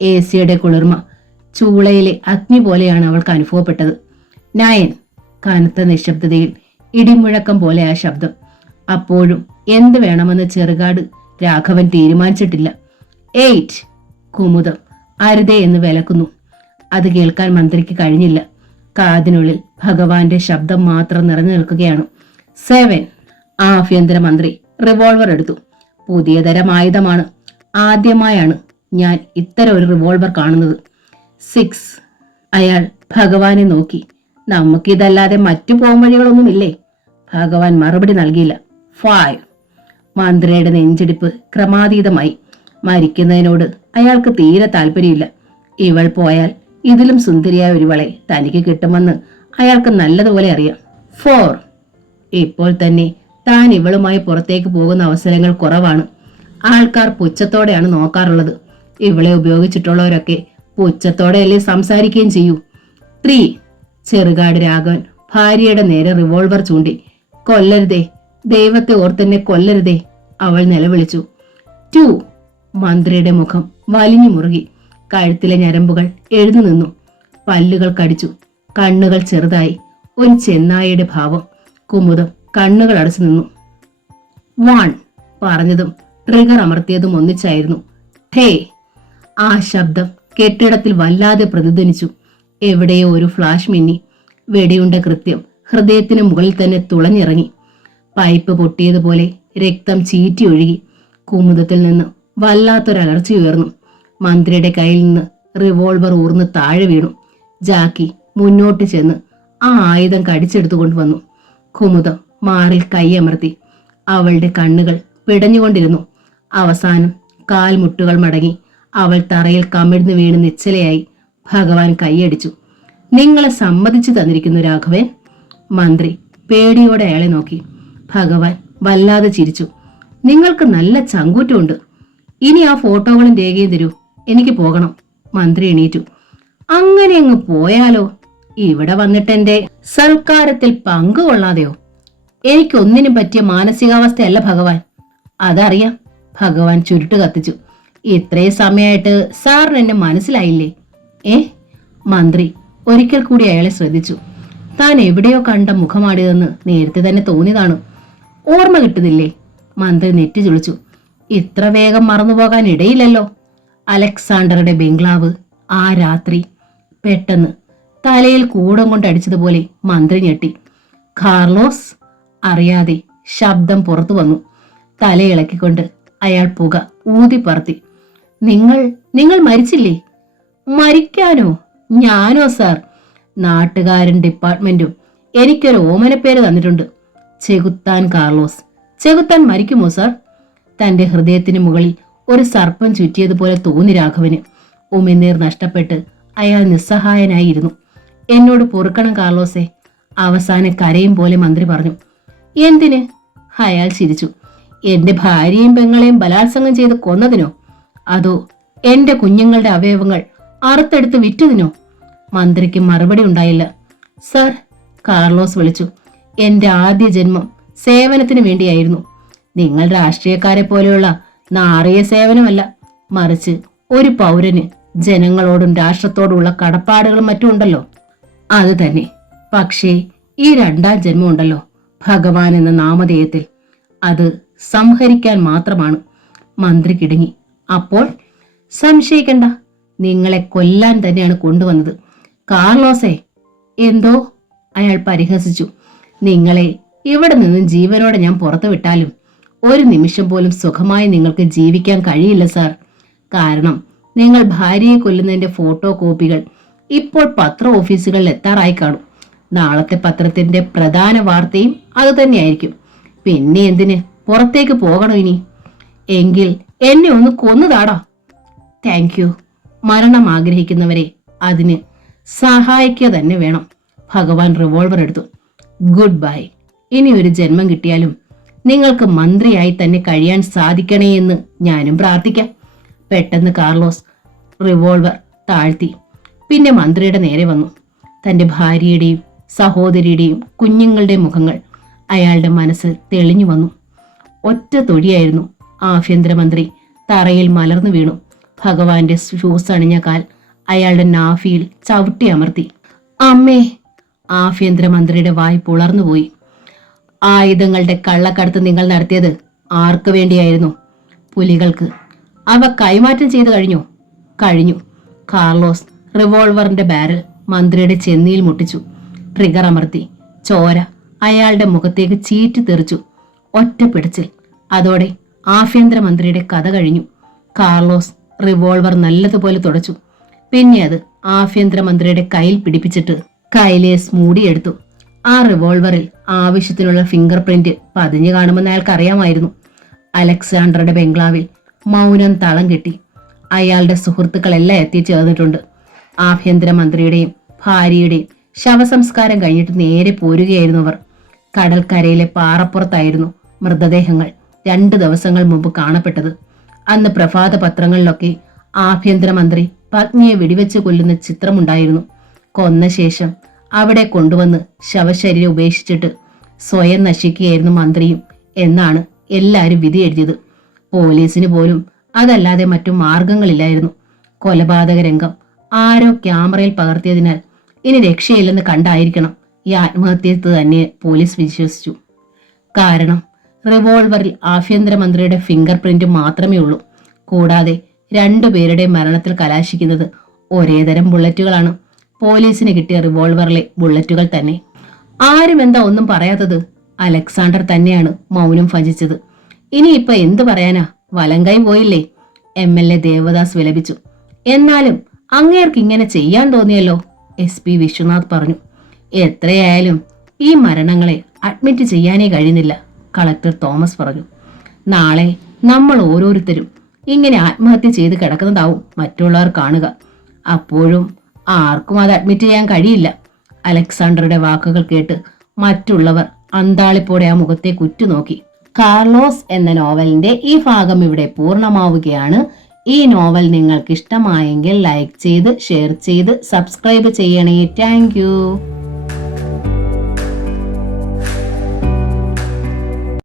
AC-യുടെ കുളിർമ ചൂളയിലെ അഗ്നി പോലെയാണ് അവൾക്ക് അനുഭവപ്പെട്ടത്. 9. കനത്ത നിശബ്ദതയിൽ ഇടിമുഴക്കം പോലെ ആ ശബ്ദം. അപ്പോഴും എന്ത് വേണമെന്ന് ചെറുകാട് രാഘവൻ തീരുമാനിച്ചിട്ടില്ല. 8. കുമുദം അരുതേ എന്ന് വിലക്കുന്നു. അത് കേൾക്കാൻ മന്ത്രിക്ക് കഴിഞ്ഞില്ല. കാതിനുള്ളിൽ ഭഗവാന്റെ ശബ്ദം മാത്രം നിറഞ്ഞു നിൽക്കുകയാണ്. 7. ആഭ്യന്തരമന്ത്രി റിവോൾവർ എടുത്തു. പുതിയ തരം ആയുധമാണ്. ആദ്യമായാണ് ഞാൻ ഇത്തരം ഒരു റിവോൾവർ കാണുന്നത്. 6. അയാൾ ഭഗവാനെ നോക്കി. നമുക്കിതല്ലാതെ മറ്റു പോംവഴികളൊന്നുമില്ലേ? ഭഗവാൻ മറുപടി നൽകിയില്ല. 5. മന്ത്രിയുടെ നെഞ്ചിടിപ്പ് ക്രമാതീതമായി. മരിക്കുന്നതിനോട് അയാൾക്ക് തീരെ താല്പര്യമില്ല. ഇവൾ പോയാൽ ഇതിലും സുന്ദരിയായ ഒരുവളെ തനിക്ക് കിട്ടുമെന്ന് അയാൾക്ക് നല്ലതുപോലെ അറിയാം. 4. ഇപ്പോൾ തന്നെ താൻ ഇവളുമായി പുറത്തേക്ക് പോകുന്ന അവസരങ്ങൾ കുറവാണ്. ആൾക്കാർ പുച്ഛത്തോടെയാണ് നോക്കാറുള്ളത്. ഇവളെ ഉപയോഗിച്ചിട്ടുള്ളവരൊക്കെ പുച്ഛത്തോടെയല്ലേ സംസാരിക്കുകയും ചെയ്യൂ. 3. ചെറുകാട് രാഘവൻ ഭാര്യയുടെ നേരെ റിവോൾവർ ചൂണ്ടി. കൊല്ലരുതേ, ദൈവത്തെ ഓർത്തെന്നെ കൊല്ലരുതേ, അവൾ നിലവിളിച്ചു. 2. മന്ത്രിയുടെ മുഖം വലിഞ്ഞു മുറുകി. കഴുത്തിലെ ഞരമ്പുകൾ എഴുതു നിന്നു. പല്ലുകൾ കടിച്ചു. കണ്ണുകൾ ചെറുതായി. ഒരു ചെന്നായയുടെ ഭാവം. കുമുദം കണ്ണുകൾ അടച്ചു നിന്നു. 1 പറഞ്ഞതും ട്രിഗർ അമർത്തിയതും ഒന്നിച്ചായിരുന്നു. ഹേ! ആ ശബ്ദം കെട്ടിടത്തിൽ വല്ലാതെ പ്രതിധ്വനിച്ചു. എവിടെയോ ഒരു ഫ്ലാഷ് മിന്നി. വെടിയുണ്ട കൃത്യം ഹൃദയത്തിന് മുകളിൽ തന്നെ തുളഞ്ഞിറങ്ങി. പൈപ്പ് പൊട്ടിയതുപോലെ രക്തം ചീറ്റി ഒഴുകി. കുമുദത്തിൽ നിന്ന് വല്ലാത്തൊരലർച്ച ഉയർന്നു. മന്ത്രിയുടെ കയ്യിൽ നിന്ന് റിവോൾവർ ഊർന്ന് താഴെ വീണു. ജാക്കി മുന്നോട്ട് ചെന്ന് ആ ആയുധം കടിച്ചെടുത്തുകൊണ്ട് വന്നു. കുമുദം മാറിൽ കൈയമർത്തി. അവളുടെ കണ്ണുകൾ പിടഞ്ഞുകൊണ്ടിരുന്നു. അവസാനം കാൽമുട്ടുകൾ മടങ്ങി അവൾ തറയിൽ കമിഴ്ന്നു വീണ് നിശ്ചലയായി. ഭഗവാൻ കൈയടിച്ചു. നിങ്ങളെ സമ്മതിച്ചു തന്നിരിക്കുന്നു രാഘവൻ. മന്ത്രി പേടിയോടെ അയാളെ നോക്കി. ഭഗവാൻ വല്ലാതെ ചിരിച്ചു. നിങ്ങൾക്ക് നല്ല ചങ്കൂറ്റമുണ്ട്. ഇനി ആ ഫോട്ടോകളും രേഖയും തരൂ, എനിക്ക് പോകണം. മന്ത്രി എണീറ്റു. അങ്ങനെ അങ്ങ് പോയാലോ? ഇവിടെ വന്നിട്ടെന്റെ സൽക്കാരത്തിൽ പങ്കുകൊള്ളാതെയോ? എനിക്കൊന്നിനും പറ്റിയ മാനസികാവസ്ഥയല്ല ഭഗവാൻ. അതറിയാം. ഭഗവാൻ ചുരുട്ട് കത്തിച്ചു. ഇത്രയും സമയമായിട്ട് സാറിന് എന്നെ മനസ്സിലായില്ലേ? മന്ത്രി ഒരിക്കൽ കൂടി അയാളെ ശ്രദ്ധിച്ചു. താൻ എവിടെയോ കണ്ട മുഖമാടിയതെന്ന് നേരത്തെ തന്നെ തോന്നിയതാണ്. ഓർമ്മ കിട്ടുന്നില്ലേ? മന്ത്രി നെറ്റി ചുളിച്ചു. ഇത്ര വേഗം മറന്നുപോകാൻ ഇടയില്ലല്ലോ. അലക്സാണ്ടറുടെ ബംഗ്ലാവ്, ആ രാത്രി. പെട്ടെന്ന് തലയിൽ കൂടം കൊണ്ട് അടിച്ചതുപോലെ മന്ത്രി ഞെട്ടി. കാർലോസ്! അറിയാതെ ശബ്ദം പുറത്തു വന്നു. തലയിളക്കിക്കൊണ്ട് അയാൾ പുക ഊതിപ്പറത്തി. നിങ്ങൾ മരിച്ചില്ലേ? മരിക്കാനോ? ഞാനോ സാർ? നാട്ടുകാരൻ ഡിപ്പാർട്ട്മെന്റും എനിക്കൊരു ഓമനപ്പേര് തന്നിട്ടുണ്ട്, ചെകുത്താൻ കാർലോസ്. ചെകുത്താൻ മരിക്കുമോ സാർ? തന്റെ ഹൃദയത്തിന് മുകളിൽ ഒരു സർപ്പം ചുറ്റിയതുപോലെ തോന്നി രാഘവന്. ഉമിനീർ നഷ്ടപ്പെട്ട് അയാൾ നിസ്സഹായനായിരുന്നു. എന്നോട് പൊറുക്കണം കാർലോസെ, അവസാനം കരയും പോലെ മന്ത്രി പറഞ്ഞു. എന്തിന്? അയാൾ ചിരിച്ചു. എന്റെ ഭാര്യയും പെങ്ങളെയും ബലാത്സംഗം ചെയ്ത് കൊന്നതിനോ? അതോ എന്റെ കുഞ്ഞുങ്ങളുടെ അവയവങ്ങൾ അറുത്തെടുത്ത് വിറ്റതിനോ? മന്ത്രിക്ക് മറുപടി ഉണ്ടായില്ല. സർ, കാർലോസ് വിളിച്ചു, എന്റെ ആദ്യ ജന്മം സേവനത്തിന് വേണ്ടിയായിരുന്നു. നിങ്ങൾ രാഷ്ട്രീയക്കാരെ പോലെയുള്ള നാറിയ സേവനമല്ല, മറിച്ച് ഒരു പൗരന് ജനങ്ങളോടും രാഷ്ട്രത്തോടുമുള്ള കടപ്പാടുകളും മറ്റും ഉണ്ടല്ലോ, അത് തന്നെ. പക്ഷേ ഈ രണ്ടാം ജന്മം ഉണ്ടല്ലോ, ഭഗവാൻ എന്ന നാമധേയത്തിൽ, അത് സംഹരിക്കാൻ മാത്രമാണ്. മന്ത്രി കിടുങ്ങി. അപ്പോൾ സംശയിക്കണ്ട, നിങ്ങളെ കൊല്ലാൻ തന്നെയാണ് കൊണ്ടുവന്നത്. കാർലോസേ! എന്തോ? അയാൾ പരിഹസിച്ചു. നിങ്ങളെ ഇവിടെ നിന്നും ജീവനോടെ ഞാൻ പുറത്തു വിട്ടാലും ഒരു നിമിഷം പോലും സുഖമായി നിങ്ങൾക്ക് ജീവിക്കാൻ കഴിയില്ല സാർ. കാരണം നിങ്ങൾ ഭാര്യയെ കൊല്ലുന്നതിന്റെ ഫോട്ടോ കോപ്പികൾ ഇപ്പോൾ പത്ര ഓഫീസുകളിൽ എത്താറായി കാണും. നാളത്തെ പത്രത്തിന്റെ പ്രധാന വാർത്തയും അത് തന്നെയായിരിക്കും. പിന്നെ എന്തിന് പുറത്തേക്ക് പോകണോ ഇനി? എങ്കിൽ എന്നെ ഒന്ന് കൊന്നുതാടാ. Thank you. മരണം ആഗ്രഹിക്കുന്നവരെ അതിന് സഹായിക്കുക തന്നെ വേണം. ഭഗവാൻ റിവോൾവർ എടുത്തു. Good bye. ഇനി ഒരു ജന്മം കിട്ടിയാലും നിങ്ങൾക്ക് മന്ത്രിയായി തന്നെ കഴിയാൻ സാധിക്കണേ എന്ന് ഞാനും പ്രാർത്ഥിക്കാം. പെട്ടെന്ന് കാർലോസ് റിവോൾവർ താഴ്ത്തി. പിന്നെ മന്ത്രിയുടെ നേരെ വന്നു. തന്റെ ഭാര്യയുടെയും സഹോദരിയുടെയും കുഞ്ഞുങ്ങളുടെയും മുഖങ്ങൾ അയാളുടെ മനസ്സിൽ തെളിഞ്ഞു വന്നു. ഒറ്റ തൊഴിയായിരുന്നു. ആഭ്യന്തരമന്ത്രി തറയിൽ മലർന്നു വീണു. ഭഗവാന്റെ ഷൂസ് അണിഞ്ഞ കാൽ അയാളുടെ നാഭിയിൽ ചവിട്ടി അമർത്തി. അമ്മേ! ആഭ്യന്തരമന്ത്രിയുടെ വായ് പുളർന്നുപോയി. ആയുധങ്ങളുടെ കള്ളക്കടത്ത് നിങ്ങൾ നടത്തിയത് ആർക്കു വേണ്ടിയായിരുന്നു? പുലികൾക്ക്. അവ കൈമാറ്റം ചെയ്തു കഴിഞ്ഞോ? കഴിഞ്ഞു. കാർലോസ് റിവോൾവറിന്റെ ബാരൽ മന്ത്രിയുടെ ചെന്നിയിൽ മുട്ടിച്ചു. ട്രിഗർ അമർത്തി. ചോര അയാളുടെ മുഖത്തേക്ക് ചീറ്റി തെറിച്ചു. ഒറ്റ പിടിച്ചിൽ. അതോടെ ആഭ്യന്തരമന്ത്രിയുടെ കഥ കഴിഞ്ഞു. കാർലോസ് റിവോൾവർ നല്ലതുപോലെ തുടച്ചു. പിന്നെ അത് ആഭ്യന്തരമന്ത്രിയുടെ കയ്യിൽ പിടിപ്പിച്ചിട്ട് കൈലേസ് മൂടിയെടുത്തു. ആ റിവോൾവറിൽ ആവശ്യത്തിനുള്ള ഫിംഗർ പ്രിന്റ് പതിഞ്ഞു കാണുമെന്ന് അയാൾക്ക് അറിയാമായിരുന്നു. അലക്സാണ്ടറുടെ ബംഗ്ലാവിൽ മൗനം തളം കെട്ടി. അയാളുടെ സുഹൃത്തുക്കളെല്ലാം എത്തിച്ചേർന്നിട്ടുണ്ട്. ആഭ്യന്തരമന്ത്രിയുടെയും ഭാര്യയുടെയും ശവസംസ്കാരം കഴിഞ്ഞിട്ട് നേരെ പോരുകയായിരുന്നു അവർ. കടൽക്കരയിലെ പാറപ്പുറത്തായിരുന്നു മൃതദേഹങ്ങൾ 2 ദിവസങ്ങൾ മുമ്പ് കാണപ്പെട്ടത്. അന്ന് പ്രഭാത പത്രങ്ങളിലൊക്കെ ആഭ്യന്തരമന്ത്രി പത്നിയെ വെടിവെച്ച് കൊല്ലുന്ന ചിത്രമുണ്ടായിരുന്നു. കൊന്ന ശേഷം അവിടെ കൊണ്ടുവന്ന് ശവശരീരം ഉപേക്ഷിച്ചിട്ട് സ്വയം നശിക്കുകയായിരുന്നു മന്ത്രിയും എന്നാണ് എല്ലാവരും വിധി എഴുതിയത്. പോലീസിന് പോലും അതല്ലാതെ മറ്റു മാർഗങ്ങളില്ലായിരുന്നു. കൊലപാതക രംഗം ആരോ ക്യാമറയിൽ പകർത്തിയതിനാൽ ഇനി രക്ഷയില്ലെന്ന് കണ്ടായിരിക്കണം ഈ ആത്മഹത്യ തന്നെ പോലീസ് വിശ്വസിച്ചു. കാരണം റിവോൾവറിൽ ആഭ്യന്തരമന്ത്രിയുടെ ഫിംഗർ പ്രിന്റ് മാത്രമേ ഉള്ളൂ. കൂടാതെ 2 പേരുടെ മരണത്തിൽ കലാശിക്കുന്നത് ഒരേതരം ബുള്ളറ്റുകളാണ്. പോലീസിന് കിട്ടിയ റിവോൾവറിലെ ബുള്ളറ്റുകൾ തന്നെ. ആരും എന്താ ഒന്നും പറയാത്തത്? അലക്സാണ്ടർ തന്നെയാണ് മൗനം ഭജിച്ചത്. ഇനിയിപ്പൊ എന്തു പറയാനാ? വലങ്കൈ പോയില്ലേ? MLA ദേവദാസ് വിലപിച്ചു. എന്നാലും അങ്ങേർക്ക് ഇങ്ങനെ ചെയ്യാൻ തോന്നിയല്ലോ, SP വിശ്വനാഥ് പറഞ്ഞു. എത്രയായാലും ഈ മരണങ്ങളെ അഡ്മിറ്റ് ചെയ്യാനേ കഴിയുന്നില്ല, കളക്ടർ തോമസ് പറഞ്ഞു. നാളെ നമ്മൾ ഓരോരുത്തരും ഇങ്ങനെ ആത്മഹത്യ ചെയ്ത് കിടക്കുന്നതാവും മറ്റുള്ളവർ കാണുക. അപ്പോഴും ആർക്കും അത് അഡ്മിറ്റ് ചെയ്യാൻ കഴിയില്ല. അലക്സാണ്ടറുടെ വാക്കുകൾ കേട്ട് മറ്റുള്ളവർ അന്താളിപ്പോടെ ആ മുഖത്തെ കുറ്റുനോക്കി. കാർലോസ് എന്ന നോവലിന്റെ ഈ ഭാഗം ഇവിടെ പൂർണ്ണമാവുകയാണ്. ഈ നോവൽ നിങ്ങൾക്ക് ഇഷ്ടമായെങ്കിൽ ലൈക്ക് ചെയ്ത്, ഷെയർ ചെയ്ത്, സബ്സ്ക്രൈബ് ചെയ്യണേ. താങ്ക്